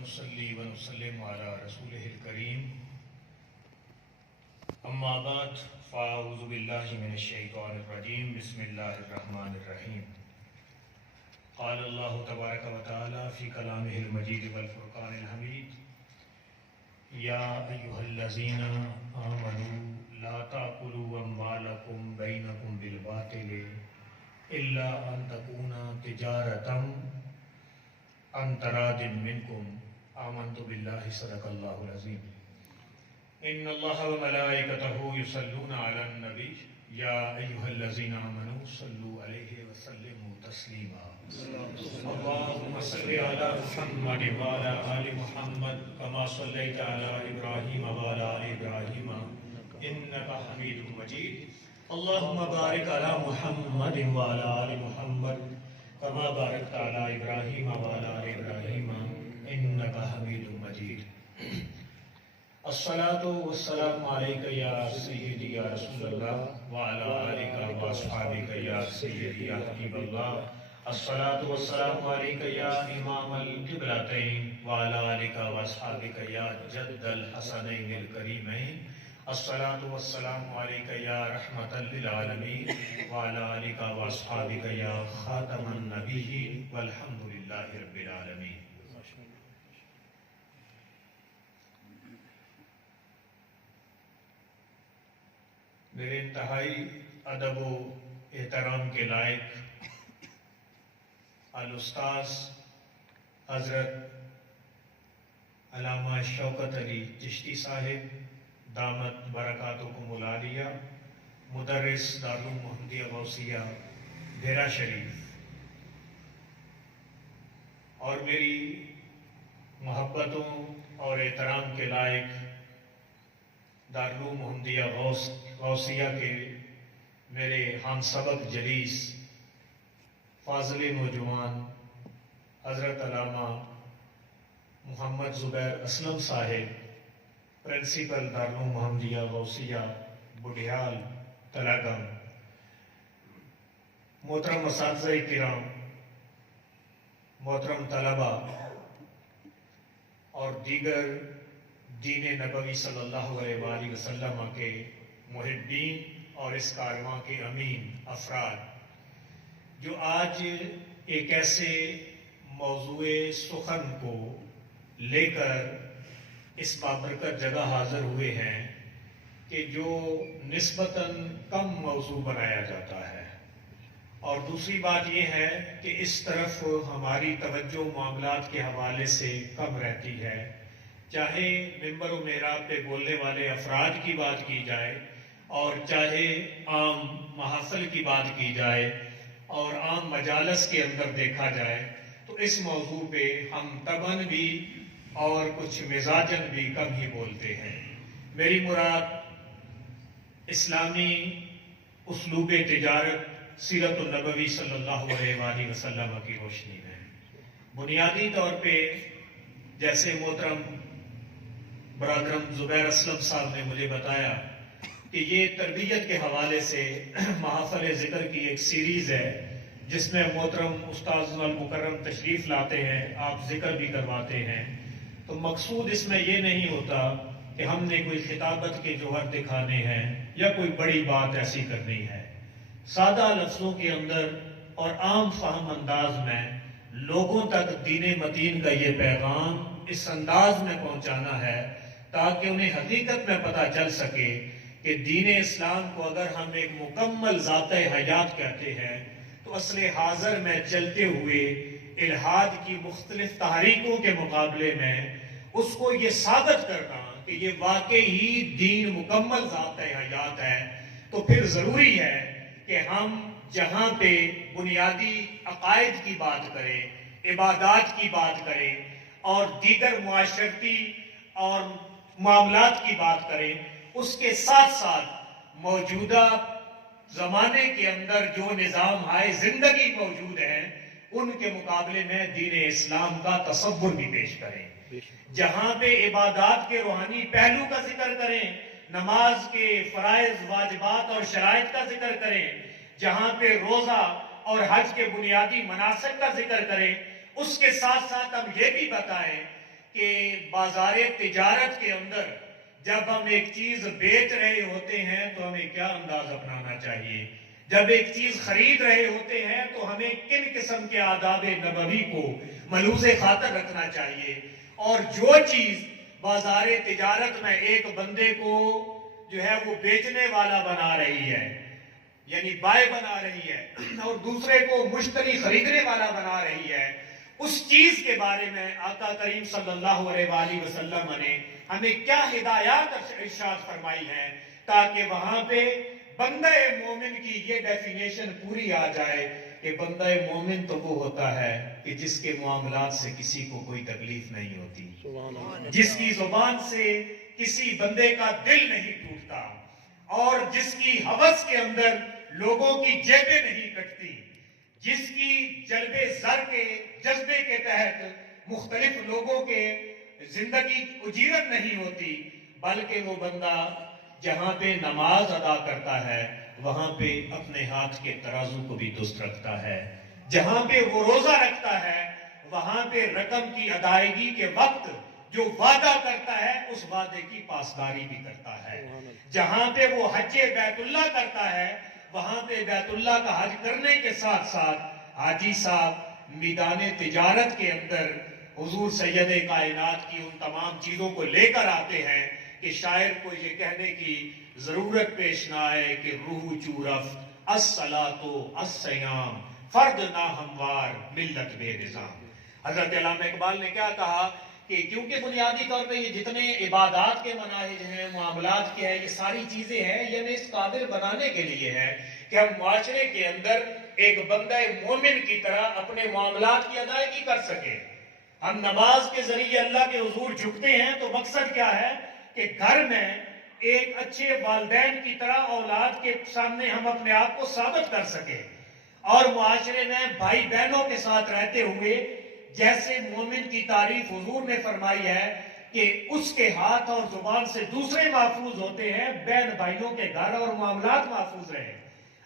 ونصلي ونسلم على رسوله الكريم اما بعد فاعوذ باللہ من الشیطان الرجیم بسم اللہ الرحمن الرحیم قال اللہ تبارک و تعالی فی کلامہ المجید والفرقان الحمید یا ایھا الذین آمنوا لا تأکلوا اموالکم بینکم بالباطل الا ان تکون تجارۃ عن تراض منکم آمنت باللہ صدق اللہ العظیم ان اللہ وملائکتہ یصلون علی النبی یا ایھا الذین آمنوا صلوا علیہ وسلموا تسلیما اللہم صل علی محمد وعلی آل محمد کما صلیت علی ابراہیم وعلی آل ابراہیم انک حمید مجید اللہم بارک علی محمد وعلی آل محمد کما بارکت علی ابراہیم وعلی آل ابراہیم انک حمید مجید الصلاۃ والسلام علیک یا سیدی یا رسول اللہ وعلی آلک واصحابک یا سیدی یا حبیب اللہ الصلاۃ والسلام علیک یا امام القبلتین وعلی آلک واصحابک یا جد الحسنین الکریمین الصلاۃ والسلام علیک یا رحمۃ للعالمین وعلی آلک واصحابک یا خاتم النبیین والحمد للہ رب العالمین۔ میرے انتہائی ادب و احترام کے لائق الاستاذ حضرت علامہ شوکت علی چشتی صاحب دامت برکاتکم العالیہ مدرس دارالعلوم محمدیہ غوثیہ ڈیرہ شریف، اور میری محبتوں اور احترام کے لائق دارالعلوم محمدیہ غوثیہ کے میرے ہم سبق جلیس فاضل نوجوان حضرت علامہ محمد زبیر اسلم صاحب پرنسپل دارالعلوم محمدیہ غوثیہ بڈھیال تلاگم، محترم اساتذہ کرام، محترم طلبہ اور دیگر دین نبوی صلی اللہ علیہ وآلہ وسلم کے محبین اور اس کارواں کے امین افراد جو آج ایک ایسے موضوع سخن کو لے کر اس بابرکت جگہ حاضر ہوئے ہیں کہ جو نسبتاً کم موضوع بنایا جاتا ہے، اور دوسری بات یہ ہے کہ اس طرف ہماری توجہ معاملات کے حوالے سے کم رہتی ہے، چاہے ممبر و محراب پہ بولنے والے افراد کی بات کی جائے اور چاہے عام محافل کی بات کی جائے اور عام مجالس کے اندر دیکھا جائے، تو اس موضوع پہ ہم طبعاً بھی اور کچھ مزاجاً بھی کم ہی بولتے ہیں۔ میری مراد اسلامی اسلوب تجارت سیرت النبوی صلی اللہ علیہ وآلہ وسلم کی روشنی میں بنیادی طور پہ، جیسے محترم برادرم زبیر اسلم صاحب نے مجھے بتایا کہ یہ تربیت کے حوالے سے محافل ذکر کی ایک سیریز ہے جس میں محترم استاذ المکرم تشریف لاتے ہیں، آپ ذکر بھی کرواتے ہیں، تو مقصود اس میں یہ نہیں ہوتا کہ ہم نے کوئی خطابت کے جوہر دکھانے ہیں یا کوئی بڑی بات ایسی کرنی ہے، سادہ لفظوں کے اندر اور عام فہم انداز میں لوگوں تک دین متین کا یہ پیغام اس انداز میں پہنچانا ہے تاکہ انہیں حقیقت میں پتہ چل سکے کہ دین اسلام کو اگر ہم ایک مکمل ذات حیات کہتے ہیں تو اصل حاضر میں چلتے ہوئے الحاد کی مختلف تحریکوں کے مقابلے میں اس کو یہ ثابت کرنا کہ یہ واقعی ہی دین مکمل ذات حیات ہے، تو پھر ضروری ہے کہ ہم جہاں پہ بنیادی عقائد کی بات کریں، عبادات کی بات کریں اور دیگر معاشرتی اور معاملات کی بات کریں، اس کے ساتھ ساتھ موجودہ زمانے کے اندر جو نظام ہائے زندگی موجود ہیں ان کے مقابلے میں دین اسلام کا تصور بھی پیش کریں، جہاں پہ عبادات کے روحانی پہلو کا ذکر کریں، نماز کے فرائض واجبات اور شرائط کا ذکر کریں، جہاں پہ روزہ اور حج کے بنیادی مناسک کا ذکر کریں، اس کے ساتھ ساتھ ہم یہ بھی بتائیں کہ بازار تجارت کے اندر جب ہم ایک چیز بیچ رہے ہوتے ہیں تو ہمیں کیا انداز اپنانا چاہیے، جب ایک چیز خرید رہے ہوتے ہیں تو ہمیں کن قسم کے آداب نبوی کو ملحوظ خاطر رکھنا چاہیے، اور جو چیز بازار تجارت میں ایک بندے کو جو ہے وہ بیچنے والا بنا رہی ہے، یعنی بائے بنا رہی ہے، اور دوسرے کو مشتری خریدنے والا بنا رہی ہے، اس چیز کے بارے میں آقا کریم صلی اللہ علیہ وآلہ وسلم نے ہمیں کیا ہدایات ارشاد فرمائی ہے، تاکہ وہاں پہ بندہ مومن کی یہ ڈیفینیشن پوری آ جائے کہ بندہ مومن تو وہ ہوتا ہے کہ جس کے معاملات سے کسی کو کوئی تکلیف نہیں ہوتی، جس کی زبان سے کسی بندے کا دل نہیں ٹوٹتا، اور جس کی ہوس کے اندر لوگوں کی جیبیں نہیں کٹتی، جس کی جلب زر کے جذبے کے تحت مختلف لوگوں کے زندگی اجیرت نہیں ہوتی، بلکہ وہ بندہ جہاں پہ نماز ادا کرتا ہے وہاں پہ اپنے ہاتھ کے ترازو کو بھی درست رکھتا ہے، جہاں پہ وہ روزہ رکھتا ہے وہاں پہ رقم کی ادائیگی کے وقت جو وعدہ کرتا ہے اس وعدے کی پاسداری بھی کرتا ہے، جہاں پہ وہ حج بیت اللہ کرتا ہے وہاں پہ بیت اللہ کا حج کرنے کے ساتھ ساتھ حاجی صاحب میدان تجارت کے اندر حضور سید کائنات کی ان تمام چیزوں کو لے کر آتے ہیں کہ شاعر کو یہ کہنے کی ضرورت پیش نہ آئے کہ روح چورف الصلاۃ الصیام فرد نہ ہموار ملت بے نظام۔ حضرت علامہ اقبال نے کیا کہا کہ کیونکہ بنیادی طور پہ یہ جتنے عبادات کے مناہج ہیں، معاملات کے ہیں، یہ ساری چیزیں ہیں، یہ ہمیں اس قابل بنانے کے لیے ہے کہ ہم معاشرے کے اندر ایک بندہ مومن کی طرح اپنے معاملات کی ادائیگی کر سکیں۔ ہم نماز کے ذریعے اللہ کے حضور جھکتے ہیں تو مقصد کیا ہے کہ گھر میں ایک اچھے والدین کی طرح اولاد کے سامنے ہم اپنے آپ کو ثابت کر سکیں، اور معاشرے میں بھائی بہنوں کے ساتھ رہتے ہوئے جیسے مومن کی تعریف حضور نے فرمائی ہے کہ اس کے ہاتھ اور زبان سے دوسرے محفوظ ہوتے ہیں، بہن بھائیوں کے گھر اور معاملات محفوظ رہے۔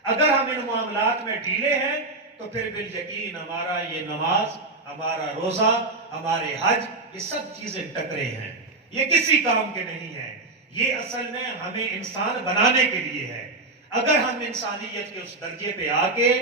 اگر ہم ان معاملات میں ڈھیلے ہیں تو پھر بالیقین ہمارا یہ نماز، ہمارا روزہ، ہمارے حج، یہ سب چیزیں ٹکرے ہیں، یہ کسی کام کے نہیں ہیں، یہ اصل میں ہمیں انسان بنانے کے لیے ہے۔ اگر ہم انسانیت کے اس درجے پہ آ کے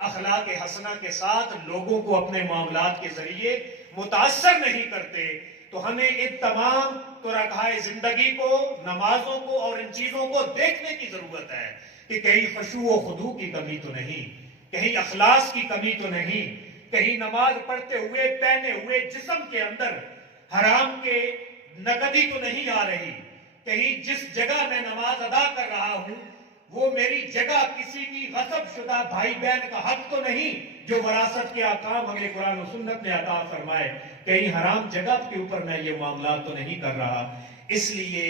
اخلاق حسنہ کے ساتھ لوگوں کو اپنے معاملات کے ذریعے متاثر نہیں کرتے تو ہمیں ان تمام طرقۂ زندگی کو، نمازوں کو اور ان چیزوں کو دیکھنے کی ضرورت ہے کہ کہیں خشوع و خضوع کی کمی تو نہیں، کہیں اخلاص کی کمی تو نہیں، کہیں نماز پڑھتے ہوئے پہنے ہوئے جسم کے اندر حرام کے نقدی تو نہیں آ رہی، کہیں جس جگہ میں نماز ادا کر رہا ہوں وہ میری جگہ کسی کی غصب شدہ بھائی بہن کا حق تو نہیں جو وراثت کے احکام ہمیں قرآن و سنت نے عطا فرمائے، کہیں حرام جگہ کے اوپر میں یہ معاملات تو نہیں کر رہا۔ اس لیے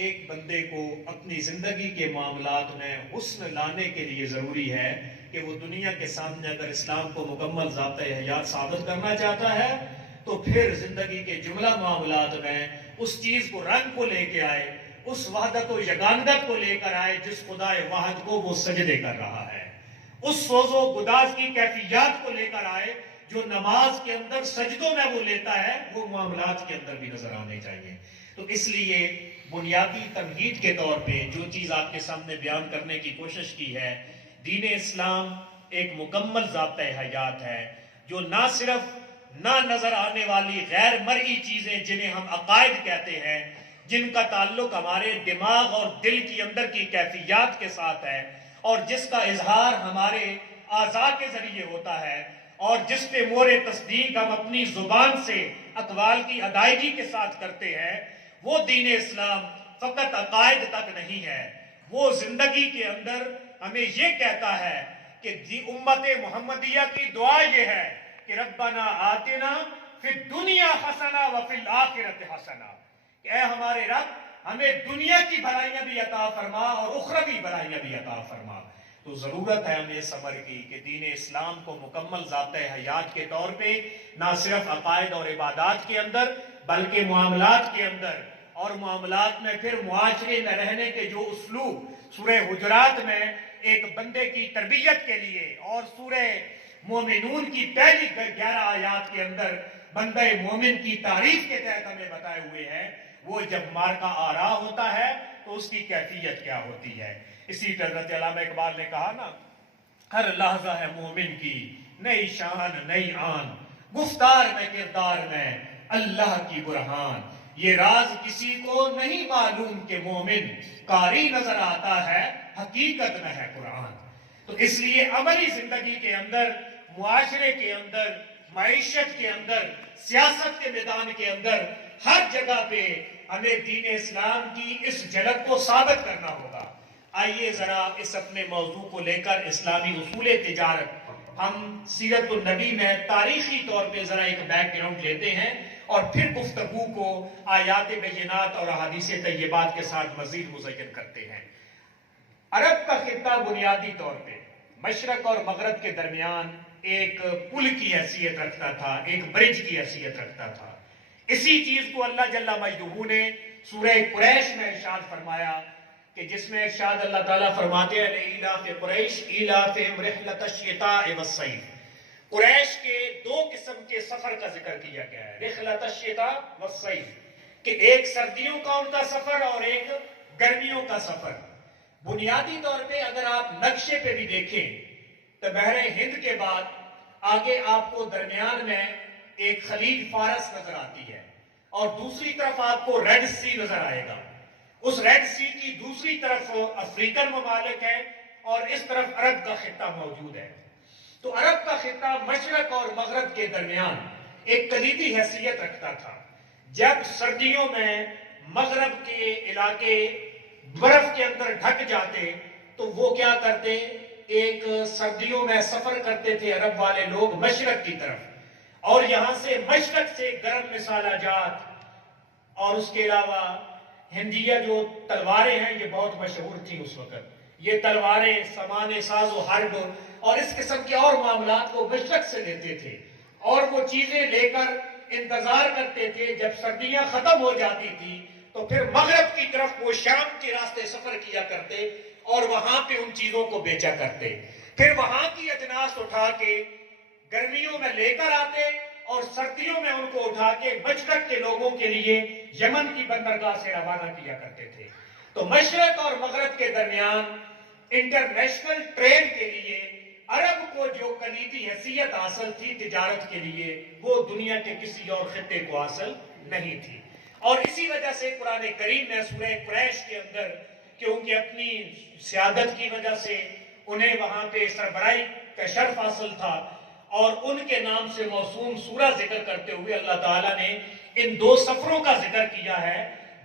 ایک بندے کو اپنی زندگی کے معاملات میں حسن لانے کے لیے ضروری ہے کہ وہ دنیا کے سامنے اگر اسلام کو مکمل ضابطۂ حیات ثابت کرنا چاہتا ہے تو پھر زندگی کے جملہ معاملات میں اس چیز کو رنگ کو لے کے آئے، اس وحدت و یگانگت کو لے کر آئے جس خدا واحد کو وہ سجدے کر رہا ہے، اس سوز و گداز کی کیفیات کو لے کر آئے جو نماز کے اندر سجدوں میں وہ لیتا ہے، وہ معاملات کے اندر بھی نظر آنے چاہیے۔ تو اس لیے بنیادی تمہید کے طور پہ جو چیز آپ کے سامنے بیان کرنے کی کوشش کی ہے، دین اسلام ایک مکمل ضابطۂ حیات ہے جو نہ صرف نہ نظر آنے والی غیر مرئی چیزیں جنہیں ہم عقائد کہتے ہیں، جن کا تعلق ہمارے دماغ اور دل کی اندر کی کیفیات کے ساتھ ہے اور جس کا اظہار ہمارے اعضاء کے ذریعے ہوتا ہے اور جس پہ مور تصدیق ہم اپنی زبان سے اقوال کی ادائیگی کے ساتھ کرتے ہیں، وہ دین اسلام فقط عقائد تک نہیں ہے، وہ زندگی کے اندر ہمیں یہ کہتا ہے کہ امت محمدیہ کی دعا یہ ہے کہ ربنا آتنا فی الدنیا حسنہ وفی الآخرۃ حسنہ، کہ اے ہمارے رب ہمیں دنیا کی بھلائیاں بھی عطا فرما اور اخروی بھلائیاں بھی عطا فرما۔ تو ضرورت ہے ہمیں صبر کی کہ دین اسلام کو مکمل ضابطۂ حیات کے طور پہ نہ صرف عقائد اور عبادات کے اندر بلکہ معاملات کے اندر، اور معاملات میں پھر معاشرے میں رہنے کے جو اسلوب سورہ حجرات میں ایک بندے کی تربیت کے لیے اور سورہ مومنون کی پہلی 11 آیات کے اندر بندہ مومن کی تعریف کے تحت ہمیں بتائے ہوئے ہیں، وہ جب مارکا آرا ہوتا ہے تو اس کی کیفیت کیا ہوتی ہے۔ اسی طرح حضرت علامہ اقبال نے کہا نا، ہر لحظہ ہے مومن کی نئی شان نئی آن، گفتار میں کردار میں اللہ کی برہان، یہ راز کسی کو نہیں معلوم کہ مومن قاری نظر آتا ہے حقیقت میں ہے قرآن۔ تو اس لیے عملی زندگی کے اندر، معاشرے کے اندر، معیشت کے اندر، سیاست کے میدان کے اندر، ہر جگہ پہ ہمیں دین اسلام کی اس جھلک کو ثابت کرنا ہوگا۔ آئیے ذرا اس اپنے موضوع کو لے کر اسلامی اصول تجارت، ہم سیرت النبی میں تاریخی طور پہ ذرا ایک بیک گراؤنڈ لیتے ہیں اور پھر گفتگو کو آیات بینات اور احادیث طیبات کے ساتھ مزید مزین کرتے ہیں۔ عرب کا خطہ بنیادی طور پہ مشرق اور مغرب کے درمیان ایک پل کی حیثیت رکھتا تھا، ایک برج کی حیثیت رکھتا تھا۔ اسی چیز کو اللہ جل مجدہ نے سورہ قریش میں ارشاد فرمایا، کہ جس میں ارشاد اللہ تعالیٰ فرماتے ہیں لإیلاف قریش ایلافہم رحلۃ الشتاء والصیف، قریش کے دو قسم کے سفر کا ذکر کیا گیا ہے، رحلۃ الشتاء والصیف، کہ ایک سردیوں کا ان کا سفر اور ایک گرمیوں کا سفر۔ بنیادی طور پہ اگر آپ نقشے پہ بھی دیکھیں تو بحر ہند کے بعد آگے آپ کو درمیان میں ایک خلیج فارس نظر آتی ہے اور دوسری طرف آپ کو ریڈ سی نظر آئے گا۔ اس ریڈ سی کی دوسری طرف افریقن ممالک ہے اور اس طرف عرب کا خطہ موجود ہے۔ تو عرب کا خطہ مشرق اور مغرب کے درمیان ایک کلیدی حیثیت رکھتا تھا۔ جب سردیوں میں مغرب کے علاقے برف کے اندر ڈھک جاتے تو وہ کیا کرتے، ایک سردیوں میں سفر کرتے تھے عرب والے لوگ مشرق کی طرف، اور یہاں سے مشرق سے گرم مسالہ جات اور اس کے علاوہ ہندیہ جو تلواریں ہیں یہ بہت مشہور تھی اس وقت، یہ تلواریں سامان ساز و حرب اور اس قسم کے اور معاملات کو مشرق سے لیتے تھے اور وہ چیزیں لے کر انتظار کرتے تھے جب سردیاں ختم ہو جاتی تھی تو پھر مغرب کی طرف وہ شام کے راستے سفر کیا کرتے اور وہاں پہ ان چیزوں کو بیچا کرتے، پھر وہاں کی اجناس اٹھا کے گرمیوں میں لے کر آتے اور سردیوں میں ان کو اٹھا کے مشرق کے لوگوں کے لیے یمن کی بندرگاہ سے روانہ کیا کرتے تھے۔ تو مشرق اور مغرب کے درمیان انٹرنیشنل ٹریڈ کے لیے عرب کو جو کلیدی حیثیت حاصل تھی تجارت کے لیے، وہ دنیا کے کسی اور خطے کو حاصل نہیں تھی۔ اور اسی وجہ سے قرآن کریم میں سورہ قریش کے اندر، کیونکہ اپنی سیادت کی وجہ سے انہیں وہاں پہ سربراہی کا شرف حاصل تھا، اور ان کے نام سے موسوم سورہ ذکر کرتے ہوئے اللہ تعالیٰ نے ان دو سفروں کا ذکر کیا ہے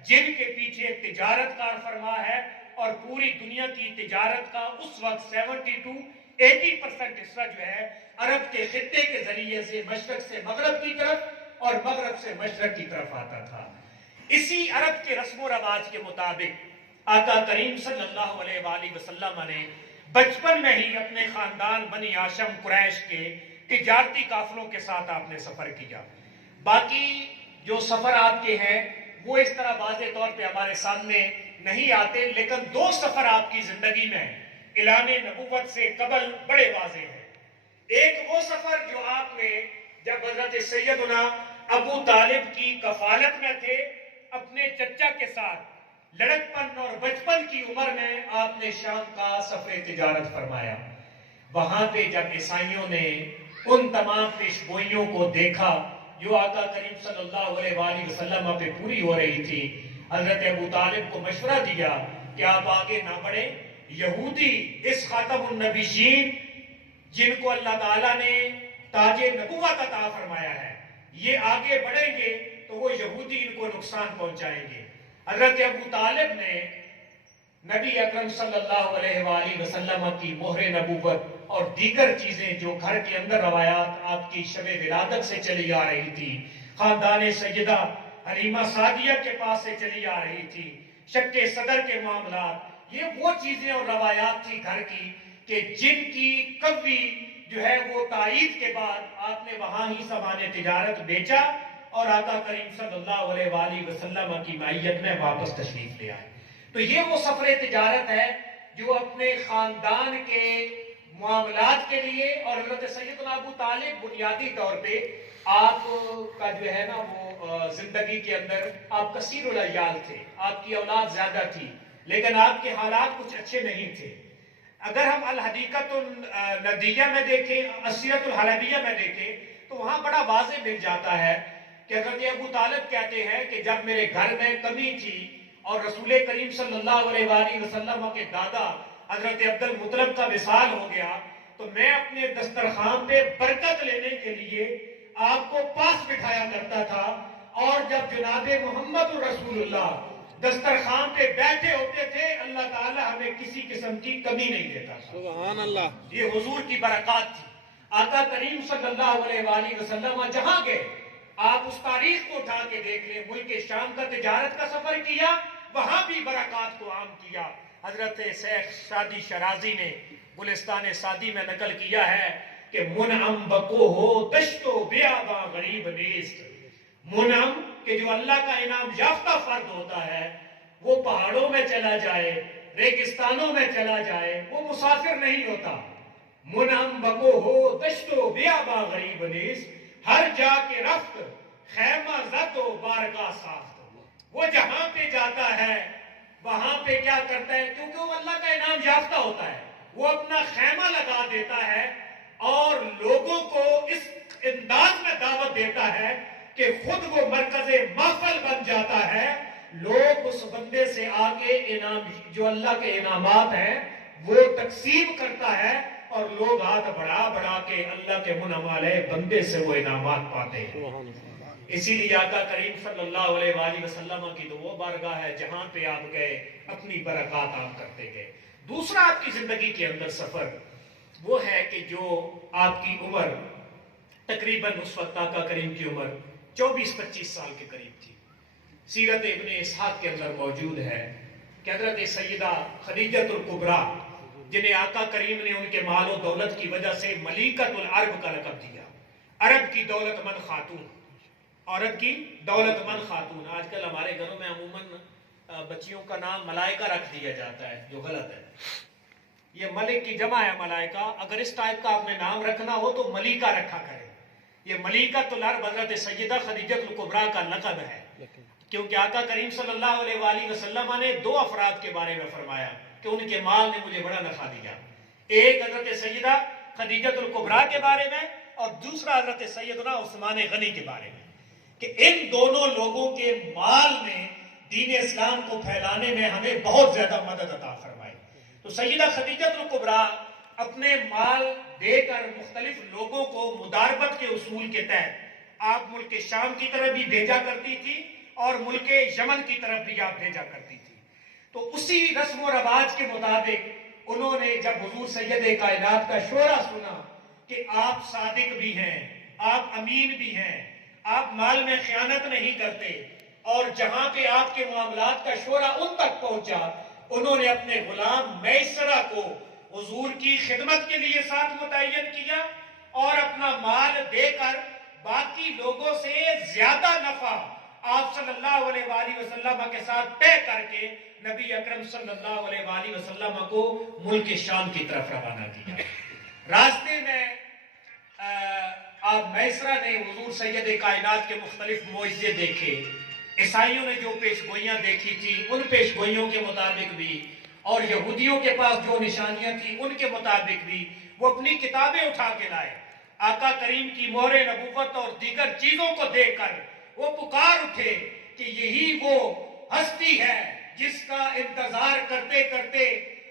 جن کے پیچھے تجارت کار فرما ہے، اور پوری دنیا کی تجارت کا اس وقت 70 to 80% حصہ جو ہے عرب کے خطے کے ذریعے سے مشرق سے مغرب کی طرف اور مغرب سے مشرق کی طرف آتا تھا۔ اسی عرب کے رسم و رواج کے مطابق آقا کریم صلی اللہ علیہ وآلہ وسلم نے بچپن میں ہی اپنے خاندان بنی ہاشم قریش کے تجارتی قافلوں کے ساتھ آپ نے سفر کیا۔ باقی جو سفر آپ کے ہیں وہ اس طرح واضح طور پہ ہمارے سامنے نہیں آتے، لیکن دو سفر آپ کی زندگی میں اعلان نبوت سے قبل بڑے واضح ہیں۔ ایک وہ سفر جو آپ نے جب حضرت سیدنا ابو طالب کی کفالت میں تھے، اپنے چچا کے ساتھ لڑکپن اور بچپن کی عمر میں آپ نے شام کا سفر تجارت فرمایا۔ وہاں پہ جب عیسائیوں نے ان تمام پیشگوئیوں کو دیکھا جو آقا کریم صلی اللہ علیہ وآلہ وسلم پہ پوری ہو رہی تھی، حضرت ابو طالب کو مشورہ دیا کہ آپ آگے نہ بڑھیں، یہودی اس خاتم النبیین جن کو اللہ تعالیٰ نے تاج نبوت عطا فرمایا ہے، یہ آگے بڑھیں گے تو وہ یہودی ان کو نقصان پہنچائیں گے۔ حضرت ابو طالب نے نبی اکرم صلی اللہ علیہ وآلہ وسلم کی مہر نبوت اور دیگر چیزیں جو گھر کے اندر روایات آپ کی شب ولادت سے چلی آ رہی تھی، خاندان سیدہ حلیمہ سعدیہ کے پاس سے چلی آ رہی تھی، شک صدر کے معاملات، یہ وہ چیزیں اور روایات تھی گھر کی کہ جن کی قوی جو ہے وہ تائید کے بعد آپ نے وہاں ہی سامان تجارت بیچا اور آقا کریم صلی اللہ علیہ وآلہ وسلم کی معیت میں واپس تشریف لے آئے۔ تو یہ وہ سفر تجارت ہے جو اپنے خاندان کے معاملات کے لیے، اور حضرت سیدنا ابو طالب بنیادی طور پہ آپ جو ہے نا وہ زندگی کے اندر آپ کثیر العیال تھے، آپ کی اولاد زیادہ تھی، لیکن آپ کے حالات کچھ اچھے نہیں تھے۔ اگر ہم الحدیقۃ الندیہ میں دیکھیں، السیرۃ الحلبیہ میں دیکھیں، تو وہاں بڑا واضح مل جاتا ہے کہ حضرت ابو طالب کہتے ہیں کہ جب میرے گھر میں کمی تھی اور رسول کریم صلی اللہ علیہ وآلہ وسلم کے دادا حضرت عبد المطلب کا وصال ہو گیا، تو میں اپنے دسترخوان پہ برکت لینے کے لیے آپ کو پاس بٹھایا کرتا تھا، اور جب جناب محمد رسول اللہ دسترخوان پہ بیٹھے ہوتے تھے، اللہ تعالی ہمیں کسی قسم کی کمی نہیں دیتا تھا۔ سبحان اللہ۔ یہ حضور کی برکات تھی۔ آقا کریم صلی اللہ علیہ وآلہ وسلم جہاں گئے، آپ اس تاریخ کو اٹھا کے دیکھ لیں، ملک شام کا تجارت کا سفر کیا، وہاں بھی برکات کو عام کیا۔ حضرت شیخ شادی شرازی نے گلستان سعدی میں نقل کیا ہے کہ منعم بکو ہو دشت و بیاباں غریب نیست۔ منعم کہ جو اللہ کا انعام یافتہ فرد ہوتا ہے، وہ پہاڑوں میں چلا جائے، ریگستانوں میں چلا جائے، وہ مسافر نہیں ہوتا۔ منعم بکو ہو دشت و بیاباں غریب نیست، ہر جا کے رفت خیمہ زد و بارگاہ ساخت۔ وہ جہاں پہ جاتا ہے وہاں پہ کیا کرتا ہے؟ کیونکہ وہ اللہ کا انعام یافتہ ہوتا ہے، وہ اپنا خیمہ لگا دیتا ہے اور لوگوں کو اس انداز میں دعوت دیتا ہے کہ خود وہ مرکز محفل بن جاتا ہے۔ لوگ اس بندے سے آگے انعام جو اللہ کے انعامات ہیں وہ تقسیم کرتا ہے، اور لوگ ہاتھ بڑھا بڑھا کے اللہ کے منعم علیہ بندے سے وہ انعامات پاتے ہیں۔ اسی لیے آقا کریم صلی اللہ علیہ وآلہ وسلم کی تو وہ بارگاہ ہے جہاں پہ آپ گئے اپنی برکات عام کرتے گئے۔ دوسرا آپ کی زندگی کے اندر سفر وہ ہے کہ جو آپ کی عمر تقریباً اس وقت آقا کریم کی عمر 24-25 سال کے قریب تھی۔ سیرت ابن اسحاق کے اندر موجود ہے کہ حضرت سیدہ خدیجہ الکبریٰ، جنہیں آقا کریم نے ان کے مال و دولت کی وجہ سے ملیکۃ العرب کا لقب دیا، عرب کی دولت مند خاتون، عورت کی دولت مند خاتون۔ آج کل ہمارے گھروں میں عموماً بچیوں کا نام ملائکہ رکھ دیا جاتا ہے، جو غلط ہے۔ یہ ملک کی جمع ہے ملائکہ، اگر اس ٹائپ کا آپ نے نام رکھنا ہو تو ملیکہ رکھا کرے۔ یہ ملیکۃ العرب حضرت سیدہ خدیجہ الکبریٰ کا لقب ہے، کیونکہ آقا کریم صلی اللہ علیہ وآلہ وسلم نے دو افراد کے بارے میں فرمایا کہ ان کے مال نے مجھے بڑا نفع دیا۔ ایک حضرت سیدہ خدیجہ الکبریٰ کے بارے میں، اور دوسرا حضرت سیدنا عثمان غنی کے بارے میں، کہ ان دونوں لوگوں کے مال نے دین اسلام کو پھیلانے میں ہمیں بہت زیادہ مدد عطا فرمائی۔ تو سیدہ خدیجہ الکبریٰ اپنے مال دے کر مختلف لوگوں کو مداربت کے اصول کے تحت آپ ملک شام کی طرف بھی بھیجا کرتی تھی اور ملک یمن کی طرف بھی آپ بھیجا کرتی تھی۔ تو اسی رسم و رواج کے مطابق انہوں نے جب حضور سید کائنات کا شعرا سنا کہ آپ صادق بھی ہیں، آپ امین بھی ہیں، آپ مال میں خیانت نہیں کرتے، اور جہاں پہ آپ کے معاملات کا شعرا ان تک پہنچا، انہوں نے اپنے غلام میسرہ کو حضور کی خدمت کے لیے ساتھ متعین کیا، اور اپنا مال دے کر باقی لوگوں سے زیادہ نفع آپ صلی اللہ علیہ وآلہ وسلم کے ساتھ طے کر کے نبی اکرم صلی اللہ علیہ وآلہ وسلم کو ملک شام کی طرف روانہ کیا۔ راستے میں آپ میسرہ نے حضور سید کائنات کے مختلف معجزے دیکھے، عیسائیوں نے جو پیشگوئیاں دیکھی تھی ان پیشگوئیوں کے مطابق بھی، اور یہودیوں کے پاس جو نشانیاں تھیں ان کے مطابق بھی وہ اپنی کتابیں اٹھا کے لائے۔ آقا کریم کی مہر نبوت اور دیگر چیزوں کو دیکھ کر وہ پکار اٹھے کہ یہی وہ ہستی ہے جس کا انتظار کرتے کرتے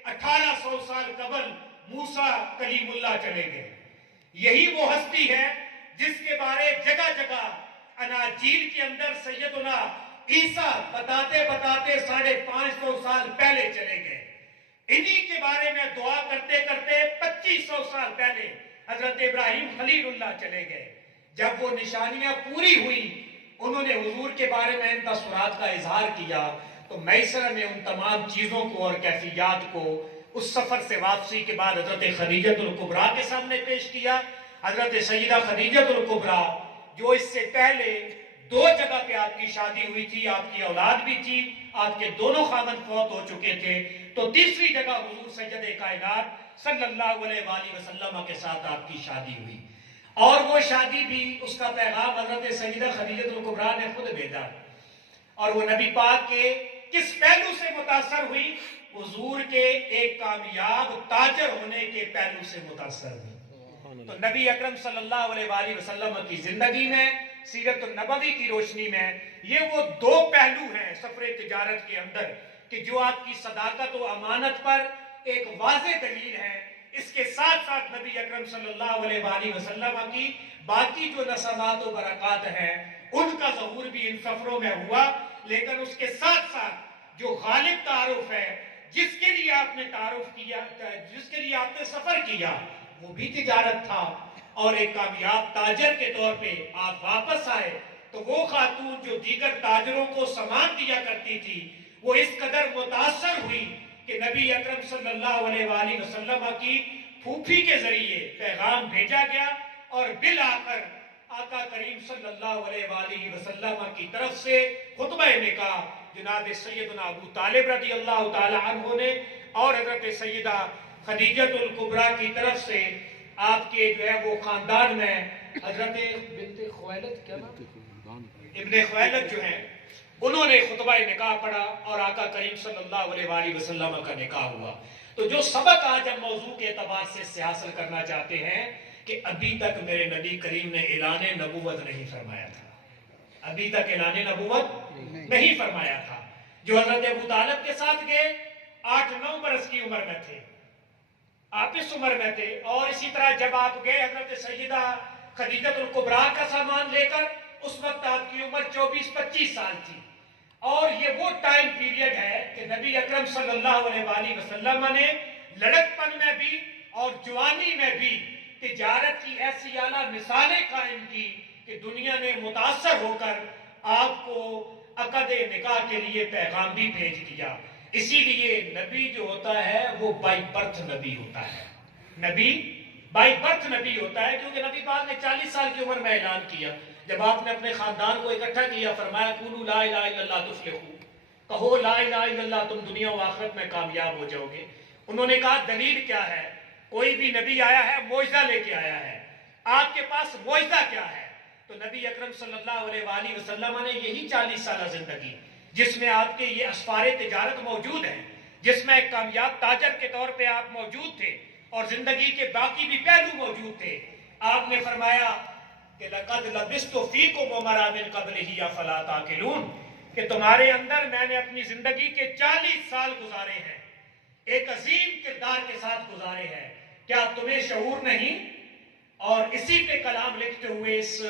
1800 سال قبل موسیٰ کلیم اللہ چلے گئے۔ یہی وہ ہستی ہے جس کے بارے جگہ جگہ اناجیل کے اندر سیدنا عیسیٰ بتاتے بتاتے 550 سال پہلے چلے گئے۔ انہی کے بارے میں دعا کرتے کرتے 2500 سال پہلے حضرت ابراہیم خلیل اللہ چلے گئے۔ جب وہ نشانیاں پوری ہوئی، انہوں نے حضور کے بارے میں ان تاثرات کا اظہار کیا، تو میسرہ نے ان تمام چیزوں کو اور کیفیات کو اس سفر سے واپسی کے بعد حضرت خدیجہ الکبریٰ کے سامنے پیش کیا۔ حضرت سیدہ خدیجہ الکبریٰ جو اس سے پہلے 2 جگہ پہ آپ کی شادی ہوئی تھی، آپ کی اولاد بھی تھی، آپ کے دونوں خاوند فوت ہو چکے تھے، تو تیسری جگہ حضور سید کائنات صلی اللہ علیہ وآلہ وسلم کے ساتھ آپ کی شادی ہوئی۔ اور وہ شادی بھی اس کا پیغام حضرت سیدہ خدیجہ الکبریٰ نے خود بھیجا، اور وہ نبی پاک کے کس پہلو سے متاثر ہوئی؟ حضور کے ایک کامیاب تاجر ہونے کے پہلو سے متاثر ہوئی۔ تو نبی اکرم صلی اللہ علیہ وآلہ وسلم کی زندگی میں، سیرت النبوی کی روشنی میں، یہ وہ دو پہلو ہیں سفر تجارت کے اندر کہ جو آپ کی صداقت و امانت پر ایک واضح دلیل ہے۔ اس کے ساتھ ساتھ نبی اکرم صلی اللہ علیہ وآلہ وسلم کی باقی جو نسبات و برکات ہیں ان کا ظہور بھی ان سفروں میں ہوا، لیکن اس کے ساتھ ساتھ جو غالب تعارف ہے، جس کے لیے آپ نے تعارف کیا، جس کے لیے آپ نے سفر کیا، وہ بھی تجارت تھا، اور ایک کامیاب تاجر کے طور پہ آپ واپس آئے تو وہ خاتون جو دیگر تاجروں کو سامان دیا کرتی تھی وہ اس قدر متاثر ہوئی کہ نبی اکرم صلی اللہ علیہ وآلہ وسلم کی پھوپھی کے ذریعے پیغام بھیجا گیا، اور بالآخر آقا کریم صلی اللہ علیہ وآلہ وسلم کی طرف سے خطبہ نکاح جناب سیدنا ابو طالب رضی اللہ تعالی عنہ نے اور حضرت سیدہ خدیجہ الکبریٰ کی طرف سے آپ کے جو ہے وہ خاندان میں حضرت بنت خویلد، کیا نام؟ ابن خویلد جو ہیں، انہوں نے خطبہ نکاح پڑھا اور آقا کریم صلی اللہ علیہ وآلہ وسلم کا نکاح ہوا۔ تو جو سبق آج ہم موضوع کے اعتبار سے حاصل کرنا چاہتے ہیں کہ ابھی تک میرے نبی کریم نے اعلان نبوت نہیں فرمایا تھا، ابھی تک اعلان نبوت نہیں فرمایا تھا۔ جو حضرت ابو طالب کے ساتھ گئے 8-9 برس کی عمر میں تھے، آپ اس عمر میں تھے، اور اسی طرح جب آپ گئے حضرت سیدہ خدیجہ الکبریٰ کا سامان لے کر، اس وقت آپ کی عمر 24-25 سال تھی، اور یہ وہ ٹائم پیریڈ ہے کہ نبی اکرم صلی اللہ علیہ وآلہ وسلم نے لڑکپن میں بھی اور جوانی میں بھی تجارت کی ایسی اعلیٰ مثالیں قائم کی کہ دنیا نے متاثر ہو کر آپ کو عقد نکاح کے لیے پیغام بھی بھیج دیا۔ اسی لیے نبی جو ہوتا ہے وہ بائی برتھ نبی ہوتا ہے، نبی بائی برتھ نبی ہوتا ہے، کیونکہ نبی پاک نے 40 سال کی عمر میں اعلان کیا، جب آپ نے اپنے خاندان کو اکٹھا کیا، فرمایا قولوا لا الہ الا اللہ تفلحوا، کہو لا الہ الا اللہ، تم دنیا و آخرت میں کامیاب ہو جاؤ گے۔ انہوں نے کہا دلیل کیا ہے؟ کوئی بھی نبی آیا ہے معجزہ لے کے آیا ہے، آپ کے پاس معجزہ کیا ہے؟ تو نبی اکرم صلی اللہ علیہ وآلہ وسلم نے یہی 40 سالہ زندگی جس میں آپ کے یہ اسفار تجارت موجود ہیں، جس میں ایک کامیاب تاجر کے طور پہ آپ موجود تھے اور زندگی کے باقی بھی پہلو موجود تھے، آپ نے فرمایا کہ لَقَدْ لَبِثْتُ فِيكُمْ عُمَرًا مِّن قَبْلِهِ أَفَلَا تَعْقِلُونَ، کہ تمہارے اندر میں نے اپنی زندگی کے 40 سال گزارے ہیں، ایک عظیم کردار کے ساتھ گزارے ہیں، کیا تمہیں شعور نہیں؟ اور اسی پہ کلام لکھتے ہوئے اس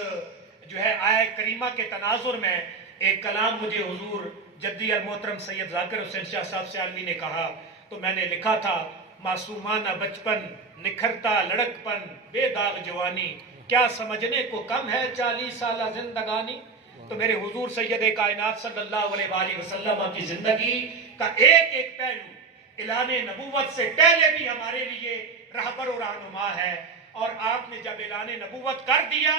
جو ہے آیت کریمہ کے تناظر میں ایک کلام مجھے حضور جدی المحترم سید ذاکر حسین شاہ صاحب سیالوی نے کہا، تو میں نے لکھا تھا معصومانہ بچپن، نکھرتا لڑکپن، بے داغ جوانی، کیا سمجھنے کو کم ہے 40 سالہ زندگانی۔ تو میرے حضور سید کائنات صلی اللہ علیہ وآلہ وسلم کی زندگی کا ایک ایک پہلو اعلان نبوت سے پہلے بھی ہمارے لیے رہبر و رہنما ہے، اور آپ نے جب اعلان نبوت کر دیا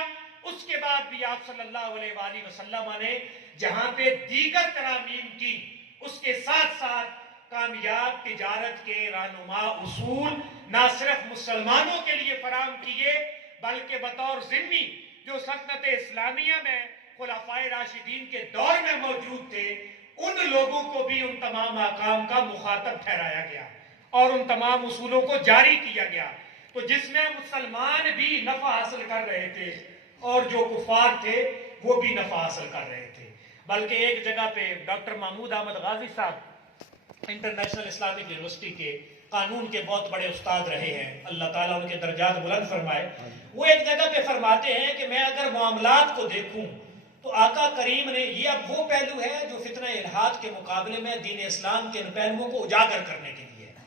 اس کے بعد بھی آپ صلی اللہ علیہ وآلہ وسلم نے جہاں پہ دیگر ترامیم کی، اس کے ساتھ ساتھ کامیاب تجارت کے رہنما اصول نہ صرف مسلمانوں کے لیے فراہم کیے بلکہ بطور ذمہ جو سلطنت اسلامیہ میں خلفائے راشدین کے دور میں موجود تھے، ان لوگوں کو بھی ان تمام احکام کا مخاطب ٹھہرایا گیا اور ان تمام اصولوں کو جاری کیا گیا، تو جس میں مسلمان بھی نفع حاصل کر رہے تھے اور جو کفار تھے وہ بھی نفع حاصل کر رہے تھے۔ بلکہ ایک جگہ پہ ڈاکٹر محمود احمد غازی صاحب انٹرنیشنل اسلامک یونیورسٹی کے قانون کے بہت بڑے استاد رہے ہیں، اللہ تعالیٰ ان کے درجات بلند فرمائے، وہ ایک جگہ پہ فرماتے ہیں کہ میں اگر معاملات کو دیکھوں تو آقا کریم نے یہ اب وہ پہلو ہے جو فتنہ الحاد کے مقابلے میں دین اسلام کے ان پہلوؤں کو اجاگر کرنے کے لیے ہے۔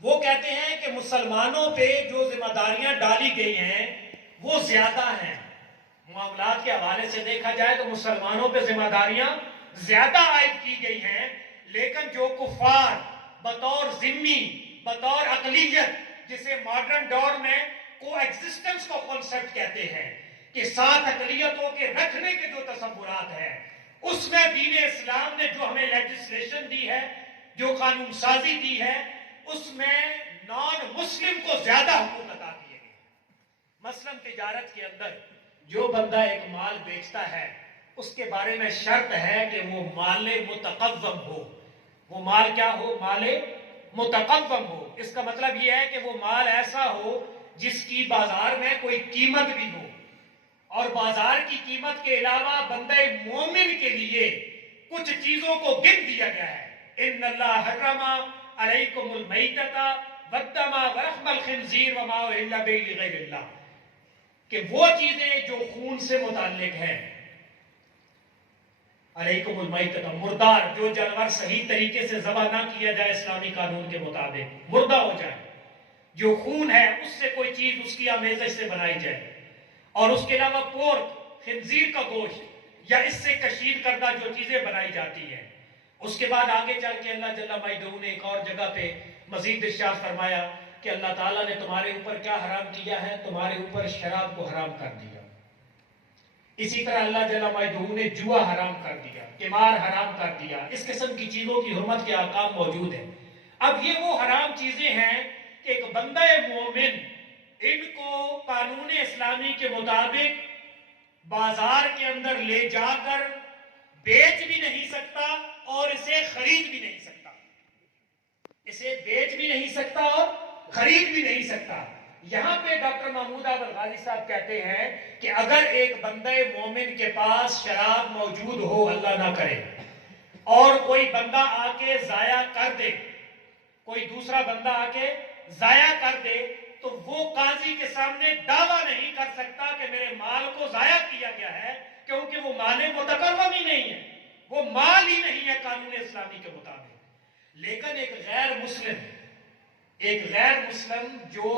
وہ کہتے ہیں کہ مسلمانوں پہ جو ذمہ داریاں ڈالی گئی ہیں وہ زیادہ ہیں، معاملات کے حوالے سے دیکھا جائے تو مسلمانوں پہ ذمہ داریاں زیادہ عائد کی گئی ہیں، لیکن جو کفار بطور ذمی، بطور اقلیت، جسے ماڈرن دور میں کو ایگزسٹنس کو کنسپٹ کہتے ہیں کہ سات اقلیتوں کے رکھنے کے جو تصورات ہیں، اس میں دین اسلام نے جو ہمیں لیجسلیشن دی ہے، جو قانون سازی دی ہے، اس میں نان مسلم کو زیادہ حقوق عطا کیے گئے، مثلاً تجارت کے اندر جو بندہ ایک مال بیچتا ہے اس کے بارے میں شرط ہے کہ وہ مال متقوم ہو. وہ مال کیا ہو؟ مال متقوم ہو. اس کا مطلب یہ ہے کہ وہ مال ایسا ہو جس کی بازار میں کوئی قیمت بھی ہو، اور بازار کی قیمت کے علاوہ بندہ مومن کے لیے کچھ چیزوں کو گن دیا گیا ہے. ان اللہ حرم علیکم المیتۃ والدم ولحم الخنزیر وما اہل به لغیر اللہ، کہ وہ چیزیں جو خون سے متعلق ہیں، علیکم المیتۃ، مردار، جو جانور صحیح طریقے سے ذبح نہ کیا جائے اسلامی قانون کے مطابق، مردہ ہو جائے، جو خون ہے اس سے کوئی چیز اس کی آمیزش سے بنائی جائے، اور اس کے علاوہ پورک، خنزیر کا گوشت یا اس سے کشید کردہ جو چیزیں بنائی جاتی ہیں. اس کے بعد آگے چل کے اللہ جل مجدہ نے ایک اور جگہ پہ مزید ارشاد فرمایا کہ اللہ تعالیٰ نے تمہارے اوپر کیا حرام کیا ہے؟ تمہارے اوپر شراب کو حرام کر دیا. اسی طرح اللہ جل مجدہ نے جوا حرام کر دیا، قمار حرام کر دیا. اس قسم کی چیزوں کی حرمت کے احکام موجود ہیں. اب یہ وہ حرام چیزیں ہیں کہ ایک بندہ مومن ان کو قانون اسلامی کے مطابق بازار کے اندر لے جا کر بیچ بھی نہیں سکتا اور اسے خرید بھی نہیں سکتا. اسے بیچ بھی نہیں سکتا اور خرید بھی نہیں سکتا. یہاں پہ ڈاکٹر محمود عابد غازی صاحب کہتے ہیں کہ اگر ایک بندہ مومن کے پاس شراب موجود ہو، اللہ نہ کرے، اور کوئی بندہ آ کے ضائع کر دے، کوئی دوسرا بندہ آ کے ضائع کر دے، تو وہ قاضی کے سامنے دعویٰ نہیں کر سکتا کہ میرے مال کو ضائع کیا گیا ہے، کیونکہ وہ مال متقوم ہی نہیں ہے، وہ مال ہی نہیں ہے قانون اسلامی کے مطابق. لیکن ایک غیر مسلم جو